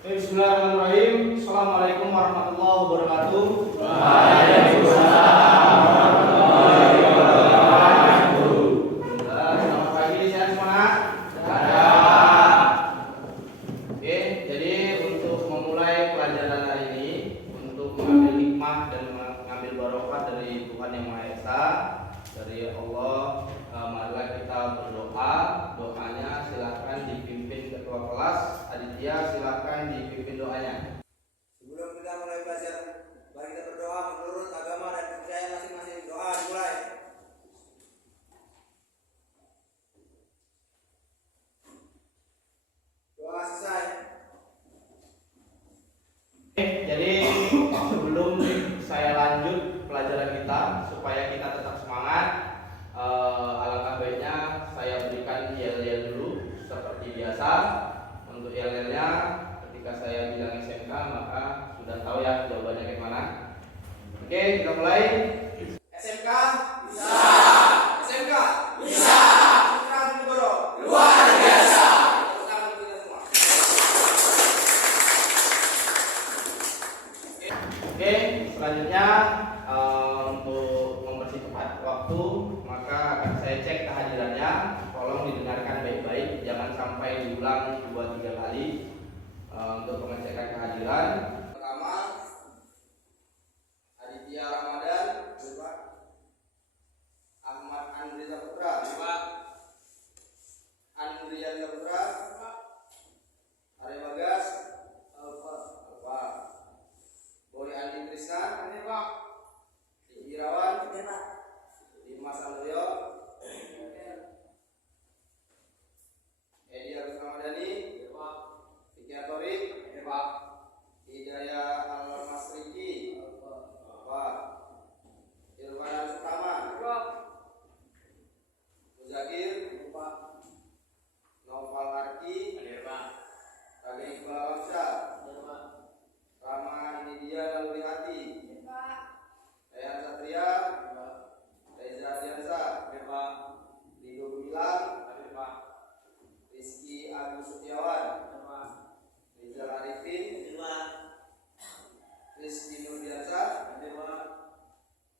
Bismillahirrahmanirrahim. Assalamualaikum warahmatullahi wabarakatuh. Waalaikumsalam warahmatullahi wabarakatuh. Selamat pagi, sehat semua? Oke, jadi untuk memulai pelajaran hari ini, untuk mengambil hikmah dan mengambil barokah dari Tuhan Yang Maha Esa, dari Allah, marilah kita berdoa. Doanya silahkan dipimpin ketua kelas Aditya, silahkan dipimpin doanya. Sebelum kita mulai belajar, mari kita berdoa menurut agama dan kepercayaan masing-masing. Doa dimulai. Doa selesai. Oke, jadi sebelum saya lanjut pelajaran kita, supaya kita tetap semangat, alangkah baiknya saya berikan yel-yel dulu seperti biasa. Untuk yel-yelnya, ketika saya bilang SMK, maka sudah tahu ya jawabannya kayak mana. Oke, kita mulai. SMK bisa. SMK bisa. Putra Bojonegoro Luar biasa. Tepuk tangan untuk kita semua. Oke, selanjutnya untuk mempersingkat waktu, maka akan saya cek kehadirannya. Tolong didengarkan baik-baik, jangan sampai diulang 2-3 kali untuk pengecekan kehadiran. Pertama, Aditya Ramadan, Ahmad Andri Saputra, Andrian Saputra, Arya Bagas, Alfa, Boy Andi Krishna, Diki Irawan, Dimas Andrio, Edi Agus Ramadhani, Vicky Atorik, Hidayah Al-Masriki, Irfan Al-Sutama, Muzakir, Noval Arki, Raga Iqbal Wamsyah, Rama Inidia Laluri Hati, Dayan Satria, Reza Ardiansa, Lido Gumilang, Rizky Agus Setiawan, Rizal Arifin, Rizky Nurdiansa,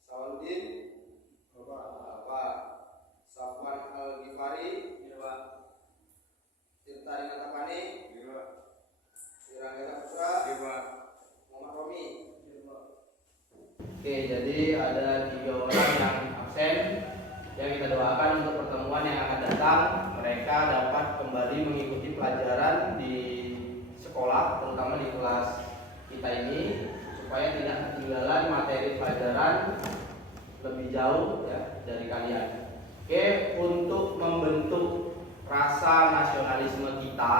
Saudin, Safwan Al-Ghifari, Tirta Rinatapani, Sirangga Putra, Muhammad Romi. Oke, jadi ada 3 orang yang absen. Yang kita doakan untuk pertemuan yang akan datang, mereka dapat kembali mengikuti pelajaran di sekolah, terutama di kelas kita ini, supaya tidak ketinggalan materi pelajaran lebih jauh ya dari kalian. Oke, untuk membentuk rasa nasionalisme kita,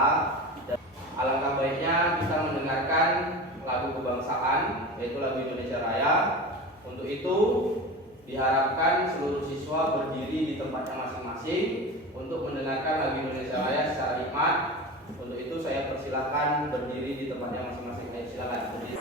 alangkah baiknya kita mendengarkan lagu kebangsaan, yaitu lagu Indonesia Raya. Untuk itu diharapkan seluruh siswa berdiri di tempatnya masing-masing untuk mendengarkan lagu Indonesia Raya secara hikmat. Untuk itu saya persilahkan berdiri di tempatnya masing-masing. Ayo silakan berdiri.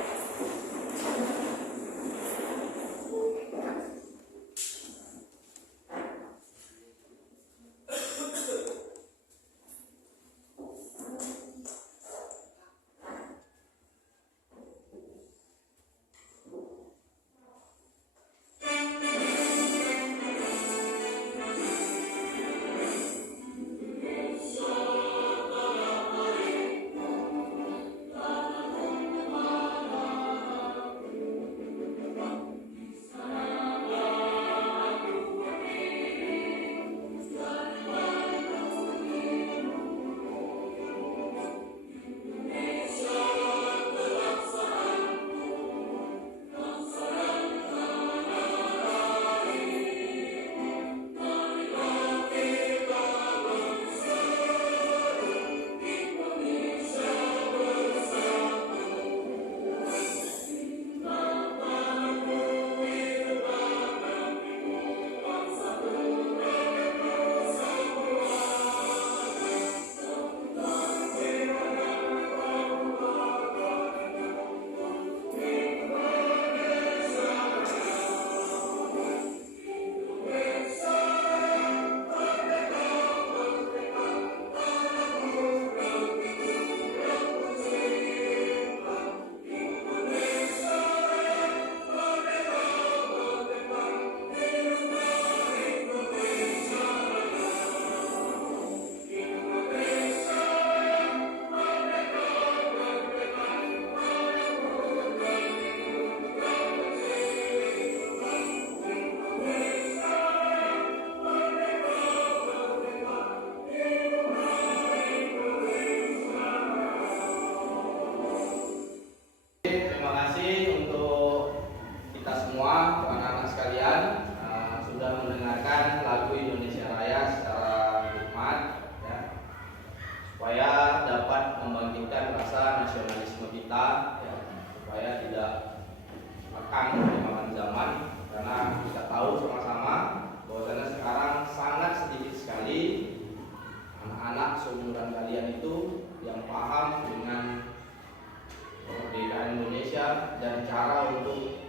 dan cara untuk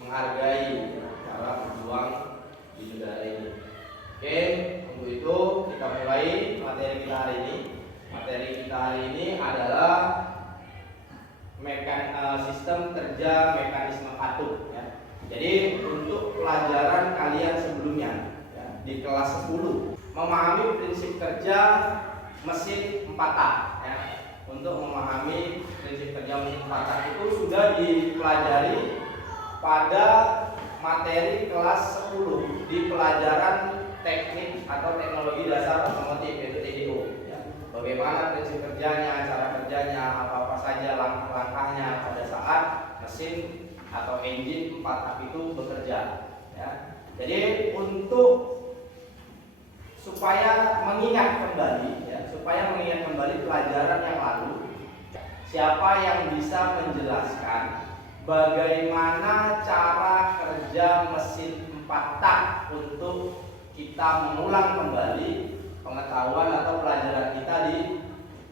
menghargai para pejuang di negara ini. Oke, untuk itu kita mulai materi kita hari ini. Materi kita hari ini adalah sistem kerja mekanisme katup ya. Jadi untuk pelajaran kalian sebelumnya ya, di kelas 10 memahami prinsip kerja mesin 4 tak ya. Untuk memahami prinsip kerja mesin 4 tak itu sudah dipelajari pada materi kelas 10 di pelajaran teknik atau teknologi dasar otomotif yaitu TDO ya. Bagaimana prinsip kerjanya, cara kerjanya, apa-apa saja langkah-langkahnya pada saat mesin atau engine 4 tak itu bekerja ya. Jadi untuk supaya mengingat kembali ya, supaya mengingat kembali pelajaran yang lalu, siapa yang bisa menjelaskan bagaimana cara kerja mesin 4 tak untuk kita mengulang kembali pengetahuan atau pelajaran kita di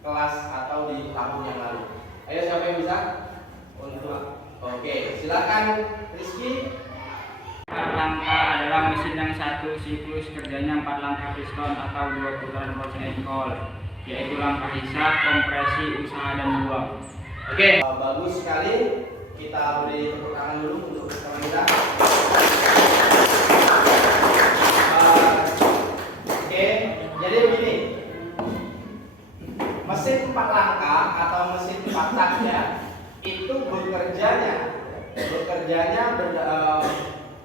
kelas atau di tahun yang lalu. Ayo siapa yang bisa? Oke, silakan Rizky. 4 langkah adalah mesin yang satu siklus kerjanya 4 langkah piston atau 2 putaran proses engkol, yaitu langkah hisap, kompresi, usaha dan buang. Oke, bagus sekali. Kita beri tepuk tangan dulu untuk teman kita. Oke, jadi begini. Mesin 4 langkah atau mesin 4 tak ya, itu bekerjanya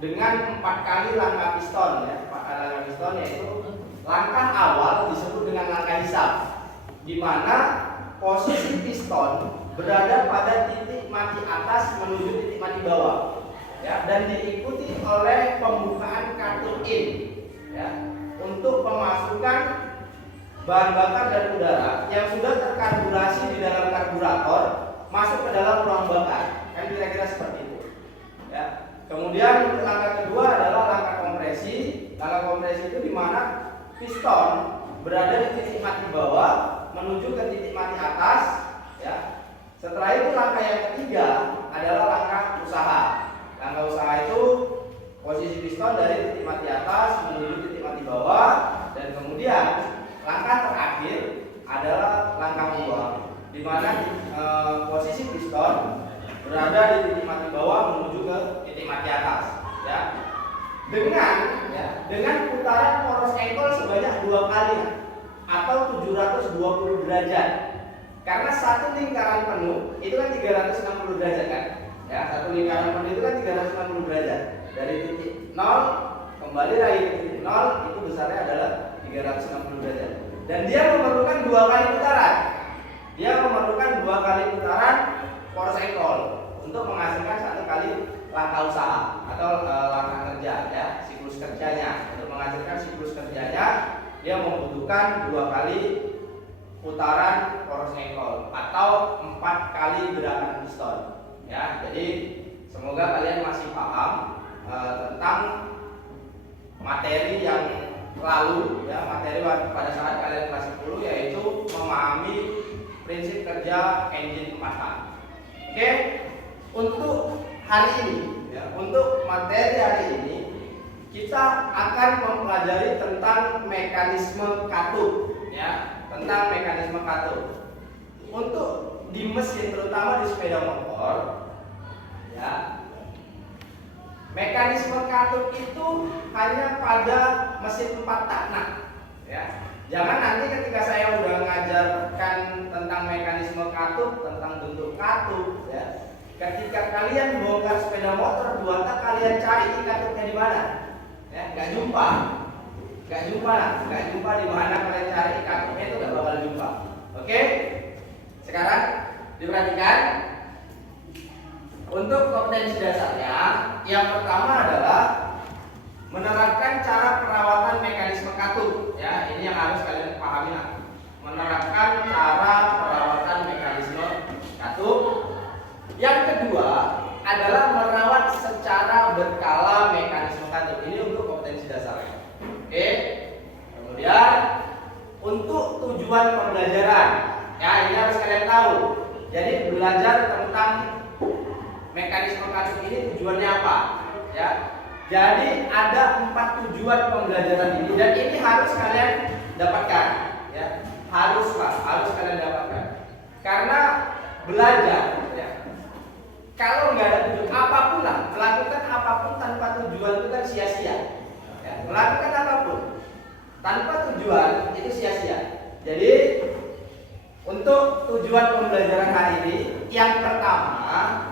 dengan 4 kali langkah piston ya. 4 kali langkah piston yaitu langkah awal disebut dengan langkah hisap, di mana posisi piston berada pada titik mati atas menuju titik mati bawah ya, dan diikuti oleh pembukaan katup in ya, untuk pemasukan bahan bakar dan udara yang sudah terkarburasi di dalam karburator masuk ke dalam ruang bakar, kan kira-kira seperti itu ya. Kemudian untuk langkah kedua adalah langkah kompresi. Langkah kompresi itu di mana piston berada di titik mati bawah menuju ke titik mati atas ya. Setelah itu langkah yang ketiga adalah langkah usaha. Langkah usaha itu posisi piston dari titik mati atas menuju titik mati bawah, dan kemudian langkah terakhir adalah langkah buang, di mana posisi piston berada di titik mati bawah menuju ke titik mati atas ya. Dengan putaran poros engkol sebanyak 2 kali atau 720 derajat. Karena satu lingkaran penuh itu kan 360 derajat kan? Ya, satu lingkaran penuh itu kan 360 derajat. Dari titik 0 kembali lagi ke titik 0 itu besarnya adalah 360 derajat. Dan dia memerlukan 2 kali putaran. Dia memerlukan 2 kali putaran poros engkol untuk menghasilkan 1 kali langkah usaha atau langkah kerja ya, siklus kerjanya. Untuk menghasilkan siklus kerjanya dia membutuhkan 2 kali putaran poros engkol atau 4 kali gerakan piston ya. Jadi semoga kalian masih paham tentang materi yang lalu ya, materi pada saat kalian kelas 10, yaitu memahami prinsip kerja engine 4 tak. Oke, untuk hari ini ya, untuk materi hari ini kita akan mempelajari tentang mekanisme katup ya, tentang mekanisme katup. Untuk di mesin, terutama di sepeda motor ya, mekanisme katup itu hanya pada mesin 4 tak ya. Jangan nanti ketika saya udah ngajarkan tentang mekanisme katup, tentang bentuk katup ya, ketika kalian bongkar sepeda motor 2 tak, kalian cari katupnya di mana ya, nggak jumpa di mana kalian cari katupnya, itu nggak bakal jumpa. Oke, sekarang diperhatikan. Untuk kompetensi dasarnya, yang pertama adalah menerapkan cara perawatan mekanisme katup ya. Ini yang harus kalian pahami. Menerapkan cara perawatan mekanisme katup. Yang kedua adalah merawat secara berkala mekanisme katup. Ini untuk kompetensi dasarnya. Oke. Kemudian untuk tujuan pembelajaran ya, ini harus kalian tahu. Jadi belajar tentang mekanisme katup ini tujuannya apa? Ya. Jadi ada 4 tujuan pembelajaran ini dan ini harus kalian dapatkan, ya. Harus kalian dapatkan. Karena belajar, ya. Kalau nggak ada tujuan apapun lah, melakukan apapun tanpa tujuan itu kan sia-sia. Ya. Melakukan apapun tanpa tujuan itu sia-sia. Jadi untuk tujuan pembelajaran hari ini, yang pertama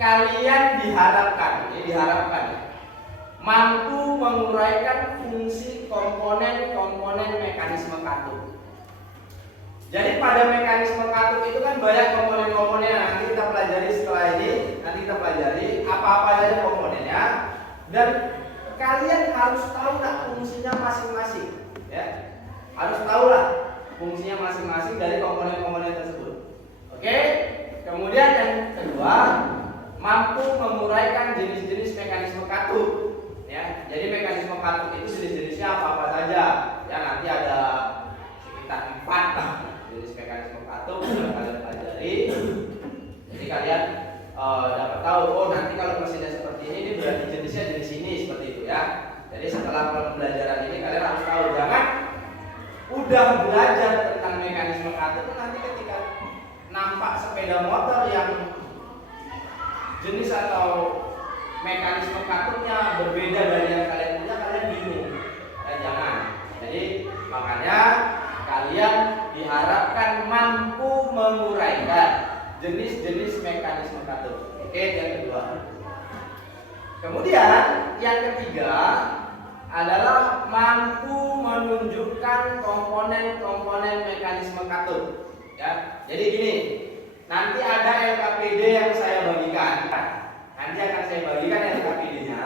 kalian diharapkan mampu menguraikan fungsi komponen-komponen mekanisme katup. Jadi pada mekanisme katup itu kan banyak komponen-komponen yang nanti kita pelajari setelah ini. Nanti kita pelajari apa-apa saja komponennya dan kalian harus tahu fungsinya masing-masing, ya. Harus tahu fungsinya masing-masing dari komponen-komponen tersebut. Oke? Kemudian yang kedua, mampu menguraikan jenis-jenis mekanisme katup. Ya, jadi mekanisme katup itu jenis-jenisnya apa-apa saja. Ya, nanti ada sekitar 4 jenis mekanisme katup yang kalian pelajari. Jadi kalian dapat tahu, oh nanti kalau mesinnya seperti ini berarti jenisnya jenis ini, seperti itu ya. Jadi setelah pembelajaran ini kalian harus tahu, jangan udah belajar tentang mekanisme katup nanti ketika nampak sepeda motor yang jenis atau mekanisme katupnya berbeda dari yang kalian punya, kalian bingung. Jangan. Jadi makanya kalian diharapkan mampu menguraikan jenis-jenis mekanisme katup. Oke, yang kedua. Kemudian yang ketiga adalah mampu menunjukkan komponen-komponen mekanisme katup. Ya, jadi gini. Nanti ada LKPD yang saya bagikan. Nanti akan saya bagikan LKPD-nya.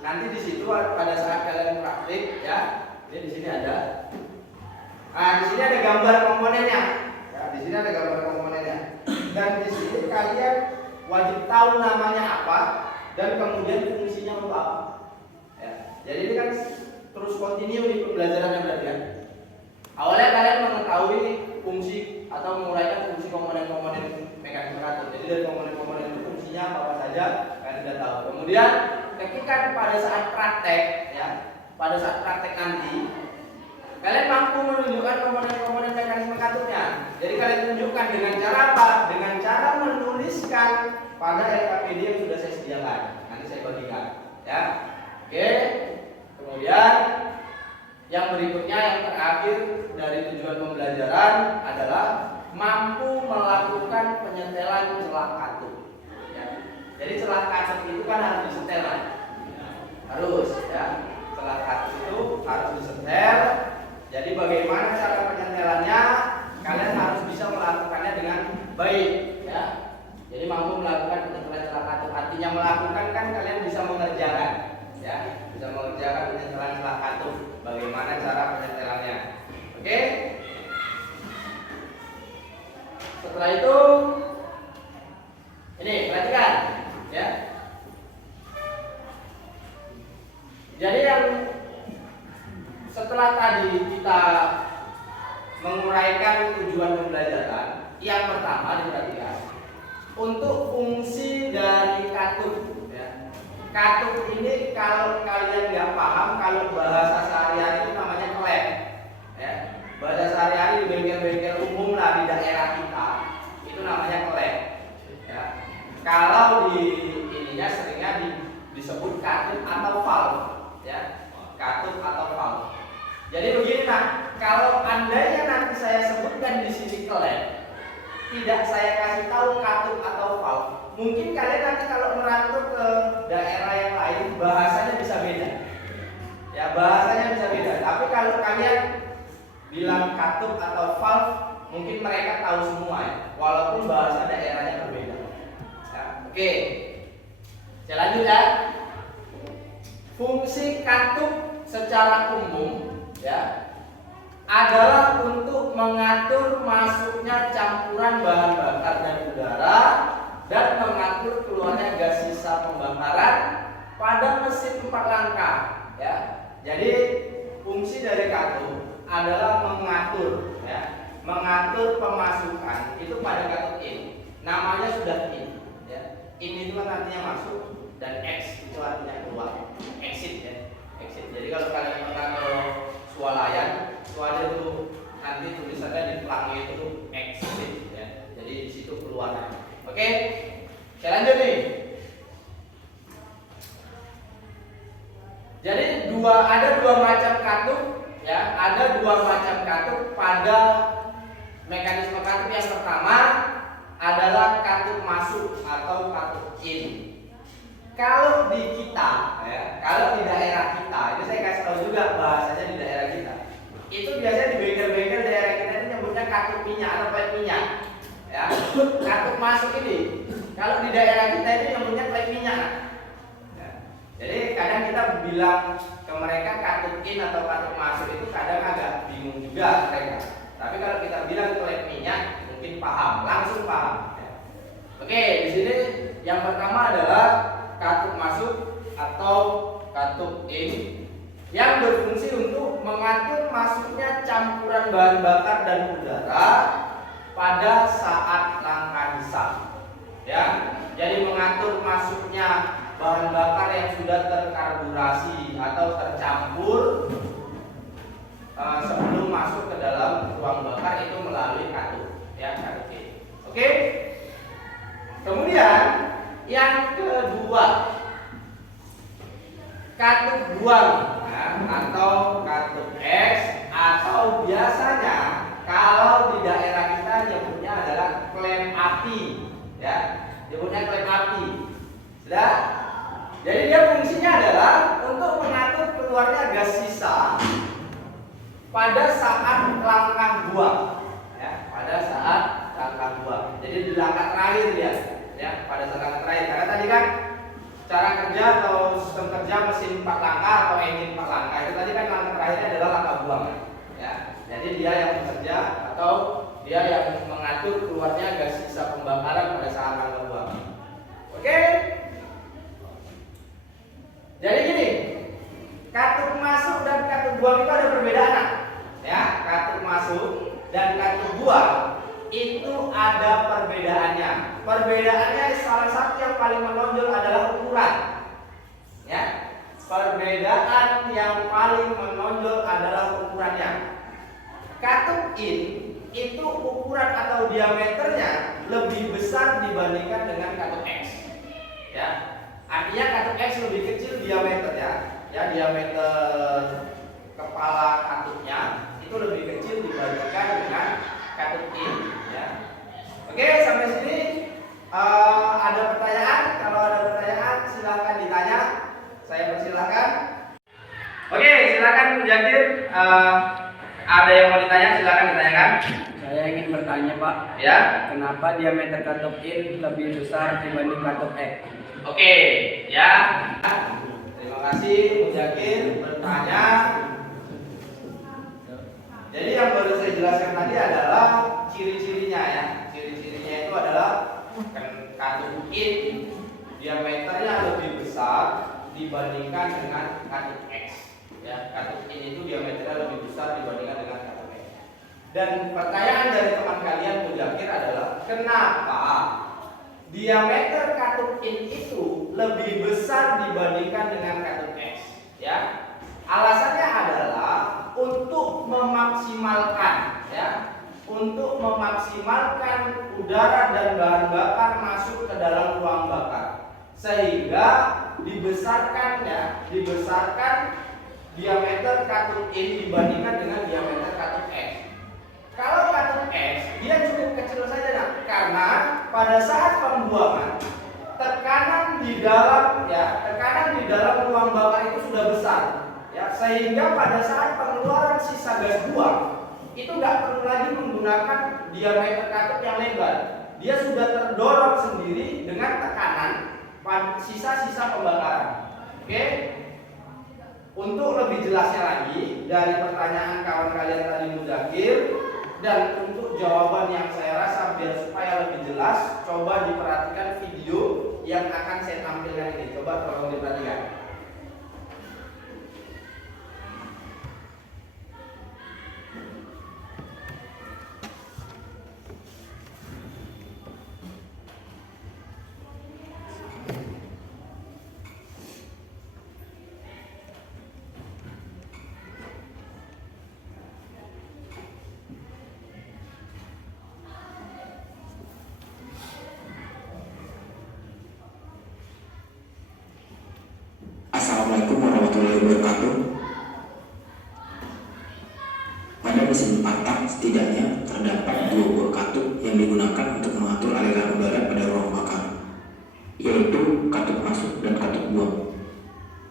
Nanti di situ pada saat kalian praktik, ya. Ini di sini ada. Nah, di sini ada gambar komponennya. Ya, di sini ada gambar komponennya. Dan di sini kalian wajib tahu namanya apa dan kemudian fungsinya untuk apa. Ya. Jadi ini kan terus kontinu di pembelajarannya berarti ya. Awalnya kalian mengetahui fungsi atau menguraikan fungsi komponen-komponen mekanisme katup. Jadi dari komponen-komponen itu fungsinya apa saja kalian sudah tahu. Kemudian ketika pada saat praktek, ya, pada saat praktek nanti kalian mampu menunjukkan komponen-komponen mekanisme katupnya. Jadi kalian tunjukkan dengan cara apa? Dengan cara menuliskan pada LKPD yang sudah saya sediakan. Nanti saya bagikan, ya. Oke. Kemudian yang berikutnya, yang terakhir dari tujuan pembelajaran adalah mampu melakukan penyetelan celah katup. Ya. Jadi celah katup itu kan harus disetel, harus, ya. Celah katup itu harus disetel. Jadi bagaimana cara penyetelannya? Kalian harus bisa melakukannya dengan baik, ya. Jadi mampu melakukan penyetelan celah katup. Artinya melakukan kan kalian bisa mengerjakan, ya. Bisa mengerjakan penyetelan celah katup. Bagaimana cara penyetelannya? Oke. Setelah itu, ini perhatikan, ya. Jadi yang setelah tadi kita menguraikan tujuan pembelajaran, yang pertama diperhatikan untuk fungsi dari katup. Ya. Katup ini kalau kalian nggak paham, kalau bahasa sehari-hari itu namanya klep. Ya. Bahasa sehari-hari di bengkel-bengkel umum lah di daerah kita itu namanya klep. Ya. Kalau di ininya seringnya disebut katup atau valve. Ya. Katup atau valve. Jadi begini kalau andainya nanti saya sebutkan di sini klep, tidak saya kasih tahu katup atau valve, mungkin kalian nanti kalau merantau ke daerah yang lain bahasanya bisa beda. Ya, bahasanya bisa beda. Tapi kalau kalian bilang katup atau valve, mungkin mereka tahu semua ya, walaupun bahasa daerahnya berbeda. Ya, oke. Saya lanjut ya. Fungsi katup secara umum, ya, adalah untuk mengatur masuknya campuran bahan bakar dan udara dan mengatur keluarnya gas sisa pembakaran pada mesin 4 langkah, ya. Jadi fungsi dari katup adalah mengatur, ya, mengatur pemasukan itu pada katup in. Namanya sudah in, ya. In itu kan artinya masuk dan X itu artinya keluar, exit ya, exit. Jadi kalau kalian pernah ke swalayan itu nanti tulisannya di pelangnya itu exit ya. Jadi di situ keluar. Oke, saya lanjut nih. Jadi ada dua macam katup ya, ada dua macam katup pada mekanisme katup. Yang pertama adalah katup masuk atau katup in. Kalau di kita ya, kalau di daerah kita, itu saya kasih tahu juga bahasanya di daerah kita. Itu biasanya di bengkel-bengkel daerah kita itu nyebutnya katup minyak atau plek minyak. Ya, katup masuk ini. Kalau di daerah kita itu nyebutnya plek minyak. Ya. Jadi kadang kita bilang ke mereka katup in atau katup masuk itu kadang agak bingung juga mereka. Tapi kalau kita bilang plek minyak mungkin paham, langsung paham. Ya. Oke, di sini yang pertama adalah katup masuk atau katup in yang berfungsi untuk mengatur masuknya campuran bahan bakar dan udara pada saat langkah hisap. Ya, jadi mengatur masuknya bahan bakar yang sudah terkarburasi atau tercampur sebelum masuk ke dalam ruang bakar itu melalui katup, ya, katup in. Oke. Kemudian yang kedua, katup buang atau katup X, atau biasanya kalau di daerah kita nyebutnya adalah klem api, ya, nyebutnya klem api. Sudah? Jadi dia fungsinya adalah untuk mengatur keluarnya gas sisa pada saat langkah buang, ya, pada saat langkah buang. Jadi di langkah terakhir dia, ya, pada saat langkah terakhir. Karena tadi kan cara kerja atau sistem kerja mesin 4 langkah atau engine 4 langkah itu tadi kan langkah terakhirnya adalah langkah buang, ya. Jadi dia yang bekerja atau dia yang mengatur keluarnya gas sisa pembakaran pada saat langkah buang. Oke? Jadi gini, katup masuk dan katup buang itu ada perbedaan, ya. Katup masuk dan katup buang itu ada perbedaannya. Perbedaannya salah satu yang paling menonjol adalah ukuran. Ya. Perbedaan yang paling menonjol adalah ukurannya. Katup in itu ukuran atau diameternya lebih besar dibandingkan dengan katup X. Ya. Artinya katup X lebih kecil diameternya, ya, diameter kepala katupnya itu lebih kecil dibandingkan dengan katup in, ya. Oke, sampai sini ada pertanyaan? Kalau ada pertanyaan silahkan ditanya. Saya persilahkan. Oke, silakan Mujahid. Ada yang mau ditanya? Silakan ditanyakan. Saya ingin bertanya, Pak. Ya. Kenapa diameter katup in lebih besar dibanding katup X? Oke, ya. Terima kasih Mujahid bertanya. Jadi yang baru saya jelaskan tadi adalah ciri-cirinya, ya. Ciri-cirinya itu adalah katup in diameternya lebih besar dibandingkan dengan katup X. Ya, katup in itu diameternya lebih besar dibandingkan dengan katup X. Dan pertanyaan dari teman kalian Mujahid adalah kenapa diameter katup in itu lebih besar dibandingkan dengan katup X? Ya, alasannya adalah untuk memaksimalkan, ya, untuk memaksimalkan udara dan bahan bakar masuk ke dalam ruang bakar, sehingga dibesarkan diameter katup in dibandingkan dengan diameter katup X. Kalau katup X dia cukup kecil saja, nah, karena pada saat pembuangan tekanan di dalam ruang bakar itu sudah besar, ya, sehingga pada saat pengeluaran sisa gas buang itu nggak perlu lagi menggunakan diameter katup yang lebar. Dia sudah terdorong sendiri dengan tekanan sisa-sisa pembakaran. Oke? Untuk lebih jelasnya lagi dari pertanyaan kawan kalian tadi Muzakir, dan untuk jawaban yang saya rasa biar supaya lebih jelas, coba diperhatikan video yang akan saya tampilkan ini. Coba tolong diperhatikan. setidaknya terdapat 2 buah katup yang digunakan untuk mengatur aliran udara pada ruang bakar, yaitu katup masuk dan katup buang.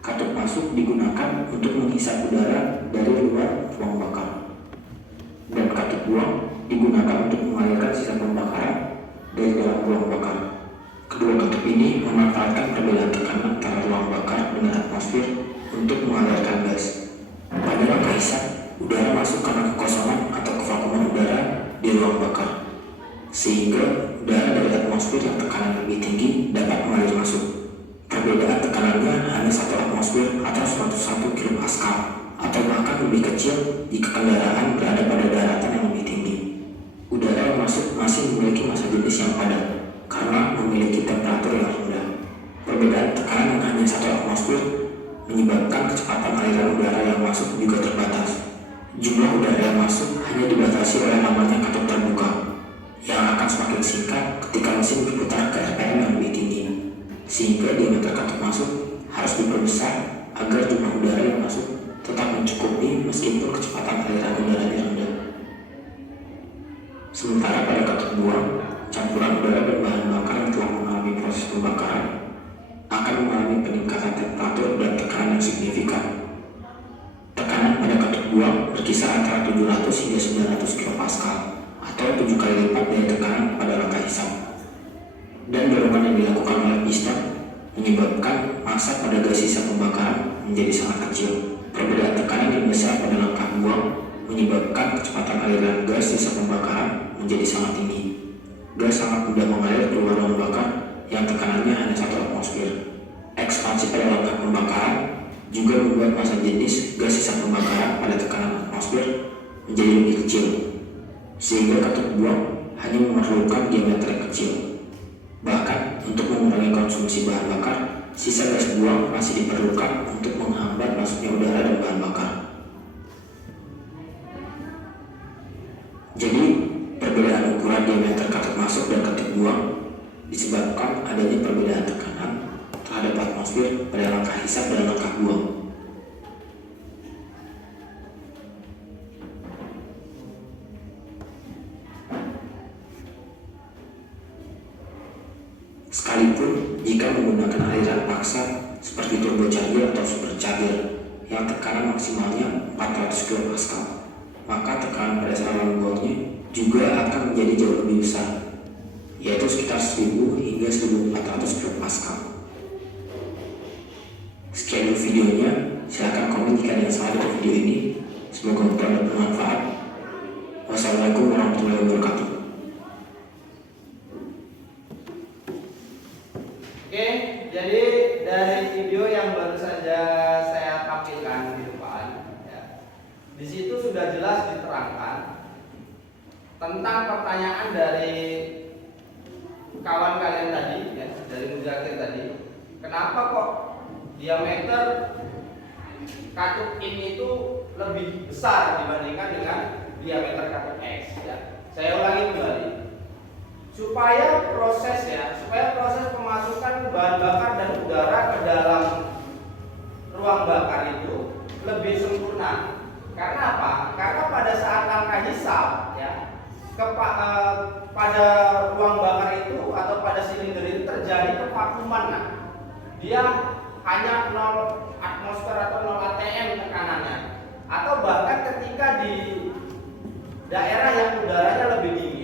Katup masuk digunakan untuk menghisap udara dari luar ruang bakar, dan katup buang digunakan untuk mengalirkan sisa pembakaran dari dalam ruang bakar. Kedua katup ini memanfaatkan perbedaan tekanan antara ruang bakar dengan atmosfer untuk mengalirkan gas. Pada langkah hisap, udara masuk karena kekosongan atau kevakuman udara di ruang bakar, sehingga udara dari atmosfer yang tekanan lebih tinggi dapat mengalir masuk. Perbedaan tekanannya hanya 1 atmosfer atau 101 kilopascal, atau bahkan lebih kecil jika kendaraan berada pada daratan yang lebih tinggi. Udara yang masuk masih memiliki massa jenis yang padat karena memiliki temperatur yang rendah. Perbedaan tekanan yang hanya 1 atmosfer menyebabkan kecepatan aliran udara yang masuk juga terbatas. Jumlah udara yang masuk hanya dibatasi oleh namanya katup terbuka, yang akan semakin singkat ketika mesin berputar ke RPM yang lebih tinggi, sehingga diameter katup masuk harus diperbesar agar jumlah udara yang masuk tetap mencukupi meskipun kecepatan aliran udaranya rendah. Sementara pada katup buang, campuran udara dan bahan bakar yang telah mengalami proses pembakaran akan mengalami peningkatan temperatur dan tekanan yang signifikan. Tekanan pada katup buang berkisar antara 700 hingga 900 kilopascal, atau 7 kali lipat dari tekanan pada langkah hisap. Dan dorongan yang dilakukan oleh piston menyebabkan massa pada gas sisa pembakaran menjadi sangat kecil. Perbedaan tekanan yang besar pada langkah buang menyebabkan kecepatan aliran gas sisa pembakaran menjadi sangat tinggi. Gas sangat mudah mengalir keluar ruang bakar yang tekanannya hanya 1 atmosfer. Ekspansi pada langkah pembakaran juga membuat massa jenis gas sisa pembakaran pada tekanan atmosfer menjadi lebih kecil, sehingga katup buang hanya memerlukan diameter yang kecil. Bahkan untuk mengurangi konsumsi bahan bakar, sisa gas buang masih diperlukan untuk menghambat masuknya udara dan bahan bakar. Jadi, perbedaan ukuran diameter katup masuk dan katup buang disebabkan adanya perbedaan tekanan terhadap atmosfer pada langkah hisap dan langkah buang. Sekalipun jika menggunakan aliran paksa seperti turbocharger atau supercharger yang tekanan maksimalnya 400 kilopascal, maka tekanan pada saluran buangnya juga akan menjadi jauh lebih besar, yaitu sekitar 1000 hingga 1400 kilopascal. Sekian dulu videonya, silahkan komen jika ada yang salah dari video ini. Semoga bermanfaat. Wassalamualaikum warahmatullahi wabarakatuh. Oke, jadi dari video yang baru saja saya tampilkan di depan, ya, di situ sudah jelas diterangkan tentang pertanyaan dari kawan kalian tadi, ya, dari Muzakir tadi. Kenapa kok diameter katup in itu lebih besar dibandingkan dengan diameter katup X? Ya. Saya ulangi kembali. Supaya proses pemasukan bahan bakar dan udara ke dalam ruang bakar itu lebih sempurna. Karena apa? Karena pada saat langkah hisap, ya, pada ruang bakar itu atau pada silinder itu terjadi kevakuman. Nah, dia hanya 0 atmosfer atau 0 atm tekanannya, atau bahkan ketika di daerah yang udaranya lebih tinggi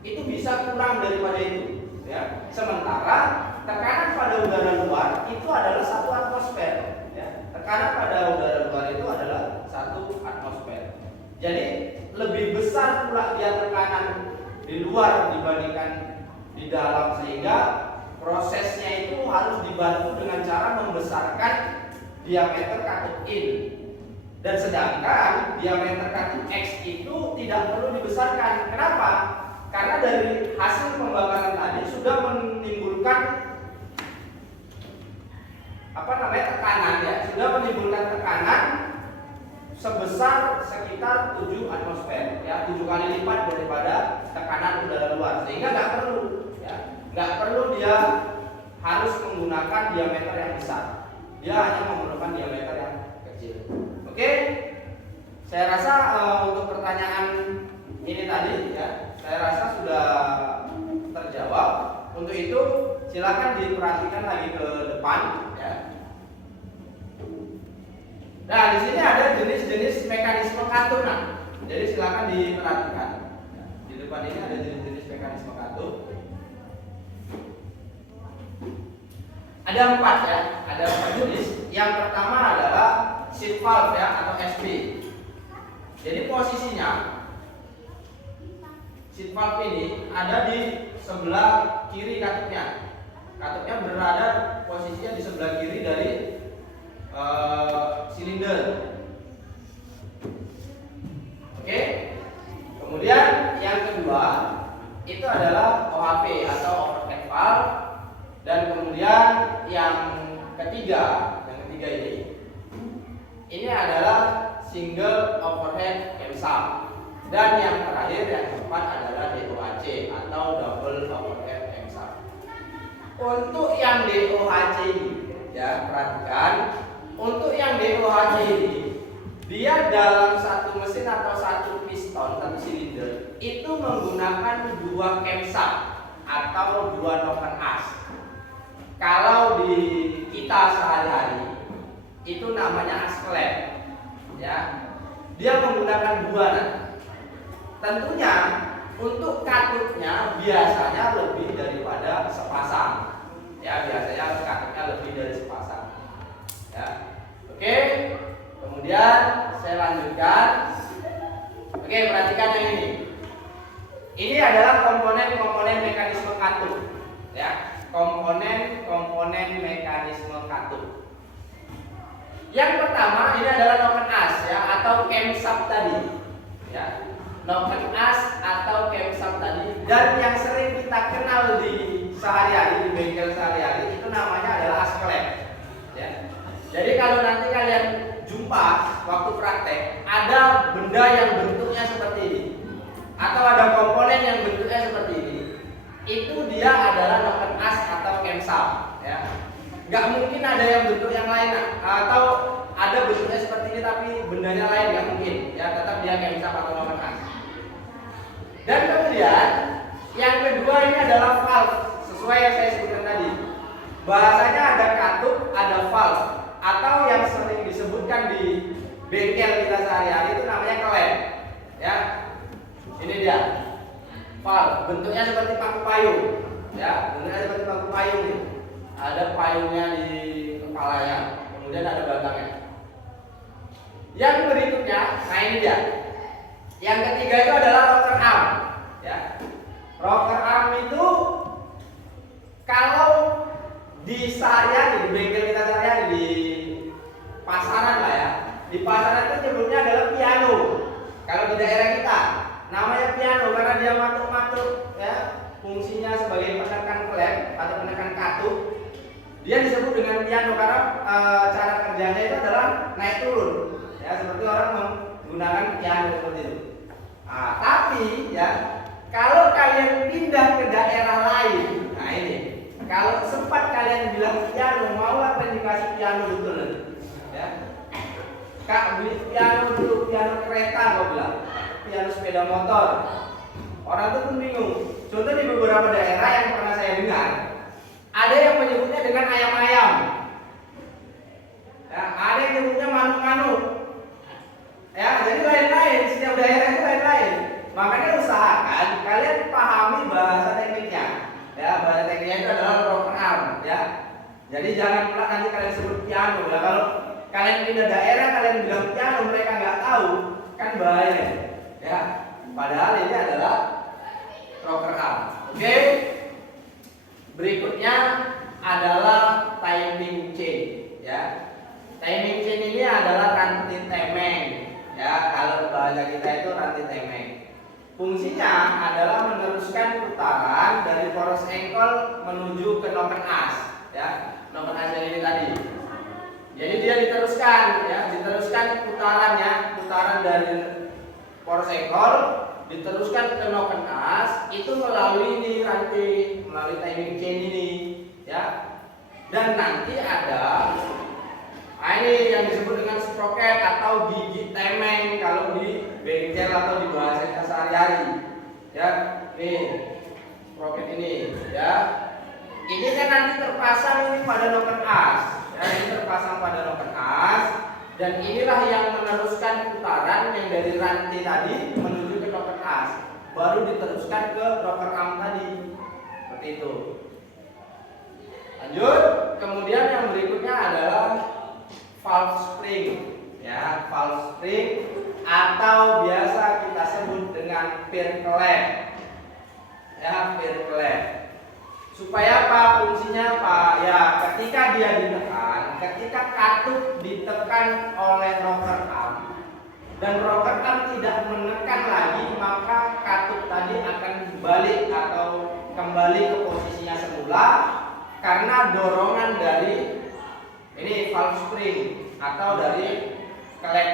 itu bisa kurang daripada itu, ya. Sementara tekanan pada udara luar itu adalah 1 atmosfer, ya. Tekanan pada udara luar itu adalah 1 atmosfer. Jadi lebih besar pula dia tekanan di luar dibandingkan di dalam, sehingga prosesnya itu harus dibantu dengan cara membesarkan diameter katup in. Dan sedangkan diameter katup X itu tidak perlu dibesarkan. Kenapa? Karena dari hasil pembakaran tadi sudah menimbulkan tekanan, ya, sudah menimbulkan tekanan sebesar sekitar 7 atmosfer, ya, 7 kali lipat daripada tekanan udara luar, sehingga nggak perlu dia harus menggunakan diameter yang besar, dia hanya memerlukan diameter yang kecil. Oke, saya rasa untuk pertanyaan ini tadi ya, saya rasa sudah terjawab. Untuk itu silakan diperhatikan lagi ke depan ya. Nah, di sini ada jenis-jenis mekanisme katup. Nah, jadi silakan diperhatikan. Di depan ini ada jenis-jenis mekanisme katup. Ada 4 ya, ada 4 jenis. Yang pertama adalah seat valve ya atau SP. Jadi posisinya seat valve ini ada di sebelah kiri katupnya. Katupnya berada posisinya di sebelah kiri dari silinder. Oke. Kemudian yang kedua itu adalah OHV atau overhead valve, dan kemudian yang ketiga ini adalah single overhead camshaft, dan yang terakhir yang keempat adalah DOHC atau double overhead camshaft. Untuk yang DOHC ini ya, perhatikan, untuk yang DOHC ini dia dalam satu mesin atau satu piston, satu silinder itu menggunakan 2 camshaft atau 2 noken as. Kalau di kita sehari-hari itu namanya as klep ya. Dia menggunakan 2 nah. Tentunya untuk katupnya biasanya lebih daripada sepasang. Ya, biasanya katupnya lebih dari sepasang. Ya. Oke. Kemudian saya lanjutkan. Oke, perhatikan yang ini. Ini adalah komponen-komponen mekanisme katup. Ya, komponen mekanisme katup. Yang pertama ini adalah noken as ya atau camshaft tadi. Ya. Noken as atau camshaft tadi, dan yang sering kita kenal di sehari-hari, di bengkel sehari-hari itu namanya adalah as klep. Ya. Jadi kalau nanti kalian jumpa waktu praktek ada benda yang bentuknya seperti ini atau ada komponen yang bentuknya seperti ini, itu dia adalah noken as atau camshaft ya. Nggak mungkin ada yang bentuk yang lain atau ada bentuknya seperti ini tapi bendanya lain, nggak mungkin ya, tetap dia camshaft atau noken as. Dan kemudian yang kedua ini adalah valve, sesuai yang saya sebutkan tadi. Bahasanya ada katup, ada valve, atau yang sering disebutkan di bengkel kita sehari-hari itu namanya klep. Ya, ini dia valve, bentuknya seperti paku payung. Ya, bentuknya seperti paku payung nih. Ada payungnya di kepalanya, kemudian ada batangnya. Yang berikutnya, nah ini dia. Yang ketiga itu adalah rocker arm. Ya, rocker arm itu kalau di sehari-hari, di bengkel kita sehari-hari, di pasaran lah ya, di pasaran itu nyebutnya adalah piano. Kalau di daerah kita namanya piano karena dia matuk-matuk ya, fungsinya sebagai penekan klep atau penekan katup. Dia disebut dengan piano karena cara kerjanya itu adalah naik turun ya, seperti orang menggunakan piano seperti itu. Nah, tapi ya kalau kalian pindah ke daerah lain, nah ini kalau sempat kalian bilang piano, mau apa yang dikasih piano betul ya. Kak beli piano dulu, piano kereta kau bilang, piano sepeda motor. Orang tuh pun bingung. Contoh di beberapa daerah yang pernah saya dengar, ada yang menyebutnya dengan ayam-ayam. Ya, ada yang menyebutnya manuk-manuk. Ya, jadi lain-lain, setiap daerah itu lain-lain. Makanya usahakan kalian pahami bahasa tekniknya. Ya, bahasa tekniknya itu adalah rocker arm. Ya, jadi jangan pula nanti kalian sebut piano. Ya, kalau kalian pindah daerah kalian bilang piano, mereka nggak tahu, kan bahaya. Ya, padahal ini adalah rocker arm. Oke. Berikutnya adalah timing chain. Ya, timing chain ini adalah rantai temeng. Ya, kalau bahasa kita itu rantai temeng. Fungsinya adalah meneruskan putaran dari poros engkol menuju ke noken as. Ya, noken as yang ini tadi. Jadi dia diteruskan, ya, diteruskan putarannya, putaran dari poros engkol diteruskan ke noken as itu melalui ini rantai, melalui timing chain ini, ya. Dan nanti ada ini yang disebut dengan sprocket atau gigi temeng kalau di bengkel atau di bahasa kita sehari-hari Ya, nih sprocket ini, ya. Ini kan nanti terpasang ini pada noken as, ya. Ini terpasang pada noken as, dan inilah yang meneruskan putaran yang dari rantai tadi menuju ke noken as, baru diteruskan ke rocker arm tadi, seperti itu. Lanjut, kemudian yang berikutnya adalah valve spring, ya, valve spring atau biasa kita sebut dengan pin clamp, ya, pin clamp. Supaya apa fungsinya apa? Ya, ketika dia ditekan, ketika katup ditekan oleh rocker arm dan rocker arm tidak menekan lagi, maka katup tadi akan balik atau kembali ke posisinya semula karena dorongan dari ini valve spring atau dari klep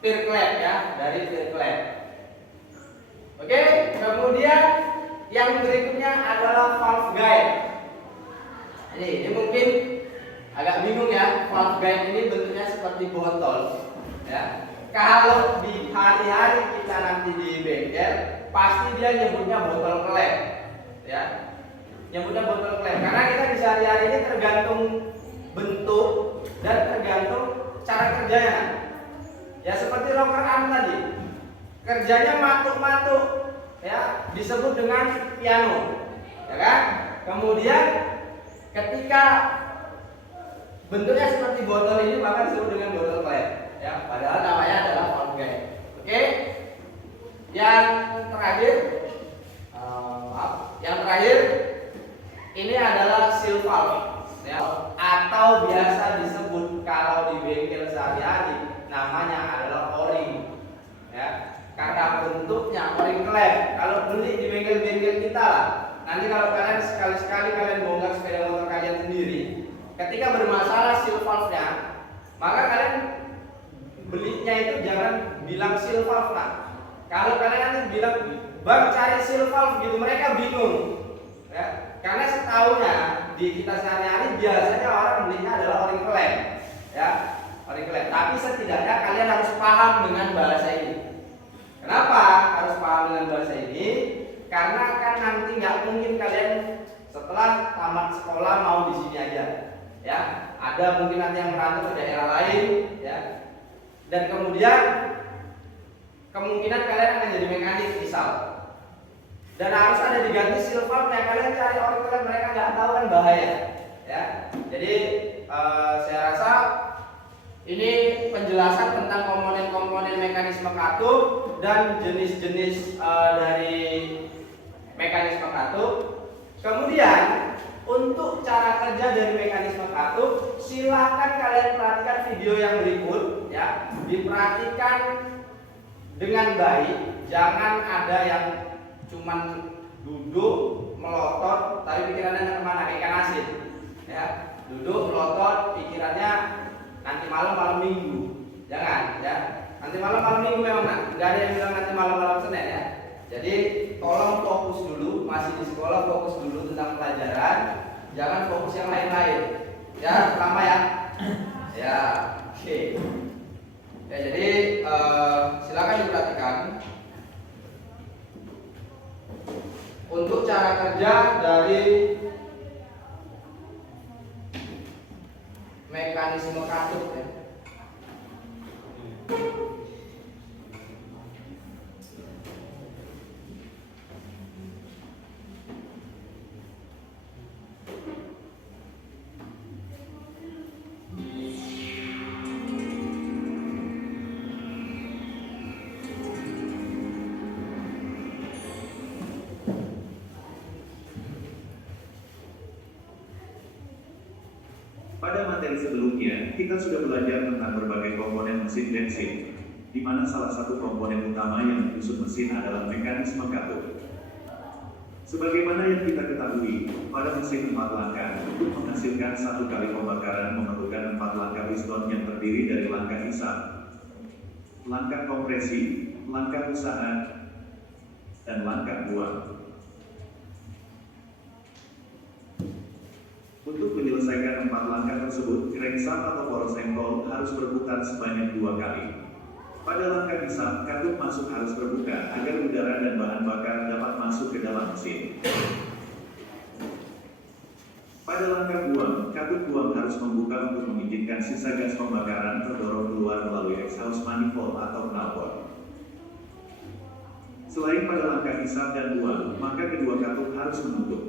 peer clamp, ya, dari peer clamp. Oke, kemudian yang berikutnya adalah valve guide. Ini mungkin agak bingung ya, valve guide ini bentuknya seperti botol, ya. Kalau di hari-hari kita nanti di bengkel, pasti dia nyebutnya botol klep, ya. Nyebutnya botol klep karena kita di sehari-hari ini tergantung bentuk dan tergantung cara kerjanya. Ya, seperti rocker arm tadi, kerjanya matuk-matuk, ya, disebut dengan piano, ya kan? Kemudian ketika bentuknya seperti botol ini maka disebut dengan botol klep, ya, padahal namanya adalah valve guide. Oke, yang terakhir, yang terakhir ini adalah seal valve, ya, atau biasa disebut kalau di bengkel sehari-hari namanya adalah o-ring, ya, karena bentuknya o-ring clamp. Kalau beli di bengkel-bengkel kita lah, nanti kalau kalian sekali-sekali kalian bongkar sepeda motor kalian sendiri, ketika bermasalah seal valve-nya, maka kalian belinya itu jangan bilang seal valve lah. Kalau kalian nanti bilang bang cari seal valve gitu, mereka bingung, ya, karena setahunya di kita sehari-hari biasanya orang belinya adalah o-ring clamp, ya, o-ring clamp. Tapi setidaknya kalian harus paham dengan bahasa ini. Kenapa harus paham dengan bahasa ini? Karena kan nanti nggak mungkin kalian setelah tamat sekolah mau di sini aja, ya. Ada mungkin nanti yang merantau ke daerah lain, ya. Dan kemudian kemungkinan kalian akan jadi mekanik misal. Dan harus ada diganti seal valve-nya. Kalian cari o-ring clamp, mereka nggak tahu kan bahaya, ya. Jadi saya rasa ini penjelasan tentang komponen-komponen mekanisme katup dan jenis-jenis dari mekanisme katup. Kemudian untuk cara kerja dari mekanisme katup, silahkan kalian perhatikan video yang berikut, ya. Diperhatikan dengan baik, jangan ada yang cuman duduk melotot tapi pikirannya kemana, kayak ikan asin, ya. Duduk melotot pikirannya nanti malam minggu, jangan, ya. Nanti malam minggu memang nggak ada yang bilang nanti malam Senin, ya. Jadi tolong fokus dulu, masih di sekolah fokus dulu tentang pelajaran, jangan fokus yang lain-lain, ya, lama ya, ya, oke. Ya, jadi silakan diperhatikan untuk cara kerja dari mekanisme katup, ya. Pada materi sebelumnya, kita sudah belajar tentang berbagai komponen mesin bensin, di mana salah satu komponen utama yang menyusun mesin adalah mekanisme katup. Sebagaimana yang kita ketahui, pada mesin 4 langkah, untuk menghasilkan satu kali pembakaran memerlukan 4 langkah piston yang terdiri dari langkah hisap, langkah kompresi, langkah usaha, dan langkah buang. Untuk menyelesaikan 4 langkah tersebut, crankshaft atau poros engkol harus berputar sebanyak 2 kali. Pada langkah hisap, katup masuk harus terbuka agar udara dan bahan bakar dapat masuk ke dalam mesin. Pada langkah buang, katup buang harus membuka untuk mengizinkan sisa gas pembakaran terdorong keluar melalui exhaust manifold atau knalpot. Selain pada langkah hisap dan buang, maka kedua katup harus menutup.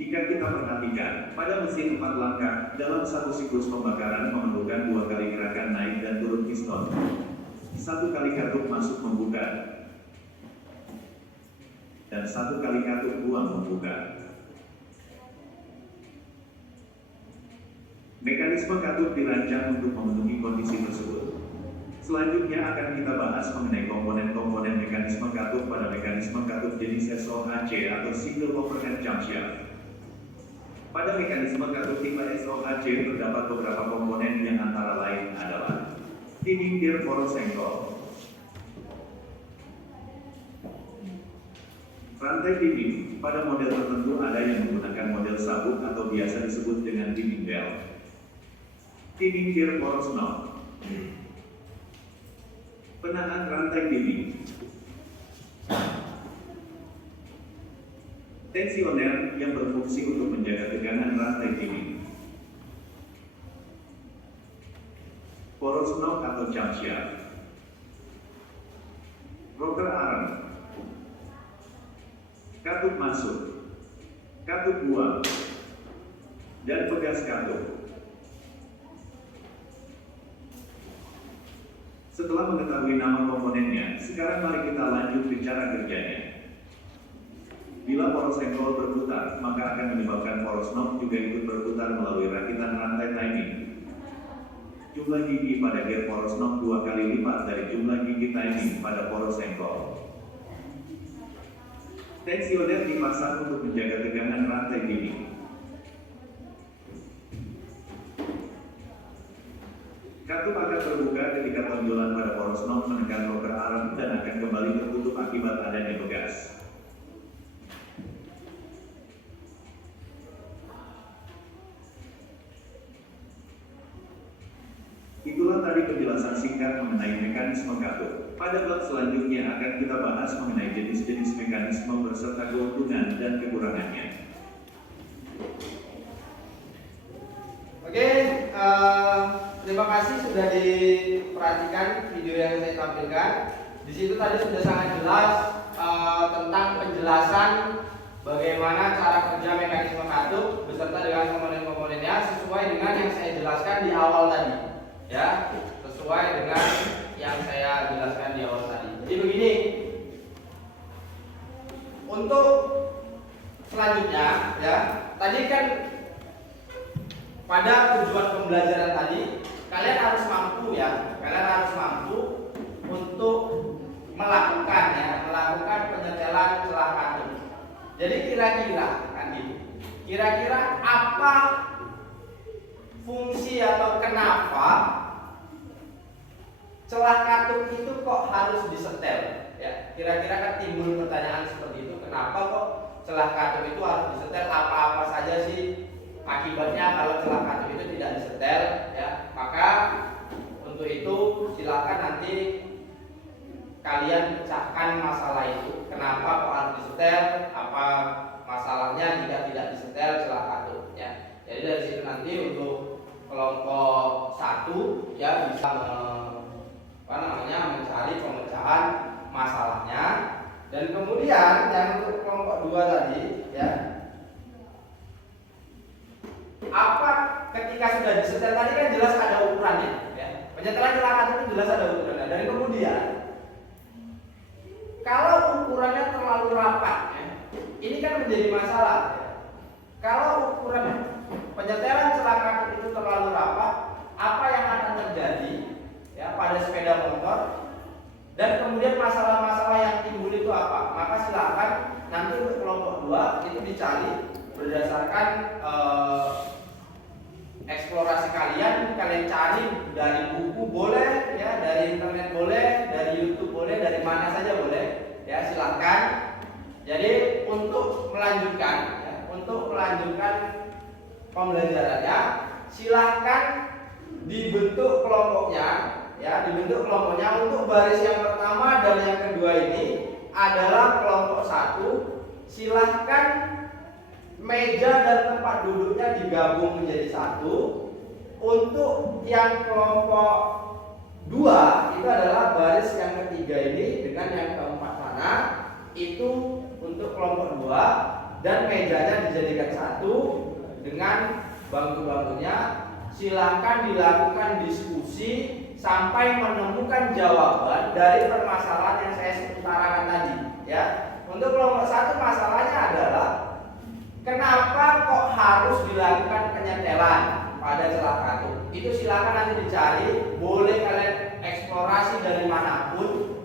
Jika kita perhatikan, pada mesin 4 langkah, dalam satu siklus pembakaran memerlukan 2 kali gerakan naik dan turun piston. 1 kali katup masuk membuka, dan 1 kali katup buang membuka. Mekanisme katup dirancang untuk memenuhi kondisi tersebut. Selanjutnya akan kita bahas mengenai komponen-komponen mekanisme katup pada mekanisme katup jenis SOHC atau Single Overhead Jump Shaft. Pada mekanisme katup tipe SOHC terdapat beberapa komponen yang antara lain adalah timing gear poros engkol, rantai timing. Pada model tertentu ada yang menggunakan model sabuk atau biasa disebut dengan timing belt. Timing gear poros knob, penahan rantai timing, tensioner yang berfungsi untuk menjaga tegangan rantai timing, poros knob atau jump shaft, rocker arm, katup masuk, katup buang, dan pegas katup. Setelah mengetahui nama komponennya, sekarang mari kita lanjut ke cara kerjanya. Bila poros engkol berputar, maka akan menyebabkan poros knob juga ikut berputar melalui rakitan rantai timing. Jumlah gigi pada gear poros knob 2 kali lipat dari jumlah gigi timing pada poros engkol. Tensioner dipasang untuk menjaga tegangan rantai timing. Katup akan terbuka ketika tonjolan pada poros knob menekan rocker arm dan akan kembali tertutup akibat adanya pegas. Itulah tadi penjelasan singkat mengenai mekanisme katup. Pada bab selanjutnya akan kita bahas mengenai jenis-jenis mekanisme beserta keuntungan dan kekurangannya. Oke, terima kasih sudah diperhatikan video yang saya tampilkan. Di situ tadi sudah sangat jelas tentang penjelasan bagaimana cara kerja mekanisme katup beserta dengan komponen-komponennya sesuai dengan yang saya jelaskan di awal tadi. Ya, sesuai dengan yang saya jelaskan di awal tadi. Jadi begini, untuk selanjutnya, ya, tadi kan pada tujuan pembelajaran tadi, kalian harus mampu ya, kalian harus mampu untuk melakukan penyetelan celah katup. Jadi kira-kira kan gitu. Kira-kira apa fungsi atau kenapa celah katup itu kok harus disetel? Ya, kira-kira kan timbul pertanyaan seperti itu. Kenapa kok celah katup itu harus disetel? Apa-apa saja sih akibatnya kalau celah katup itu tidak disetel? Ya, maka untuk itu silakan nanti kalian pecahkan masalah itu. Kenapa kok harus disetel? Apa masalahnya jika tidak disetel celah katup? Ya, jadi dari situ nanti untuk kelompok 1 ya bisa mencari pemecahan masalahnya, dan kemudian yang untuk kelompok 2 tadi ya, apa ketika sudah disetel tadi kan jelas ada ukurannya ya, penyetelan celah katup itu jelas ada ukurannya, dan kemudian kalau ukurannya terlalu rapat ya, ini kan menjadi masalah ya. Kalau ukuran penyetelan celah katup itu terlalu rapat, apa yang akan terjadi ya pada sepeda motor, dan kemudian masalah-masalah yang timbul itu apa? Maka silakan nanti untuk kelompok 2 itu dicari berdasarkan eksplorasi kalian cari dari buku boleh ya, dari internet boleh, dari YouTube boleh, dari mana saja boleh ya, silakan. Jadi untuk melanjutkan pembelajarannya, silahkan dibentuk kelompoknya ya dibentuk kelompoknya. Untuk baris yang pertama dan yang kedua ini adalah kelompok 1. Silahkan meja dan tempat duduknya digabung menjadi 1. Untuk yang kelompok 2 itu adalah baris yang ketiga ini dengan yang keempat sana, itu untuk kelompok 2 dan mejanya dijadikan 1 dengan bangku-bangkunya. Silahkan dilakukan diskusi sampai menemukan jawaban dari permasalahan yang saya utarakan tadi, ya. Untuk kelompok 1 masalahnya adalah kenapa kok harus dilakukan penyetelan pada celah katup. Itu silakan nanti dicari, boleh kalian eksplorasi dari manapun.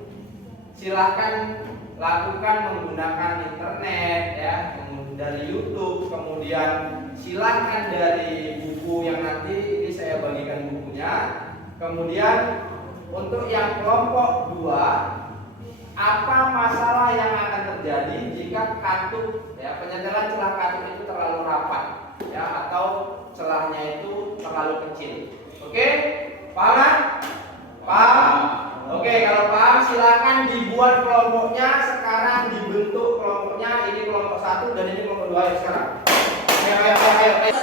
Silahkan lakukan menggunakan internet, ya, dari YouTube, kemudian silahkan dari buku yang nanti ini saya bagikan bukunya. Kemudian untuk yang kelompok 2, apa masalah yang akan terjadi jika katup, ya, penyetelan celah katup itu terlalu rapat, ya, atau celahnya itu terlalu kecil. Oke, paham kan? Paham? Oke, kalau paham silakan dibuat kelompoknya. Sekarang dibentuk kelompoknya. Ini kelompok 1 dan ini kelompok 2 ya sekarang. Ayo.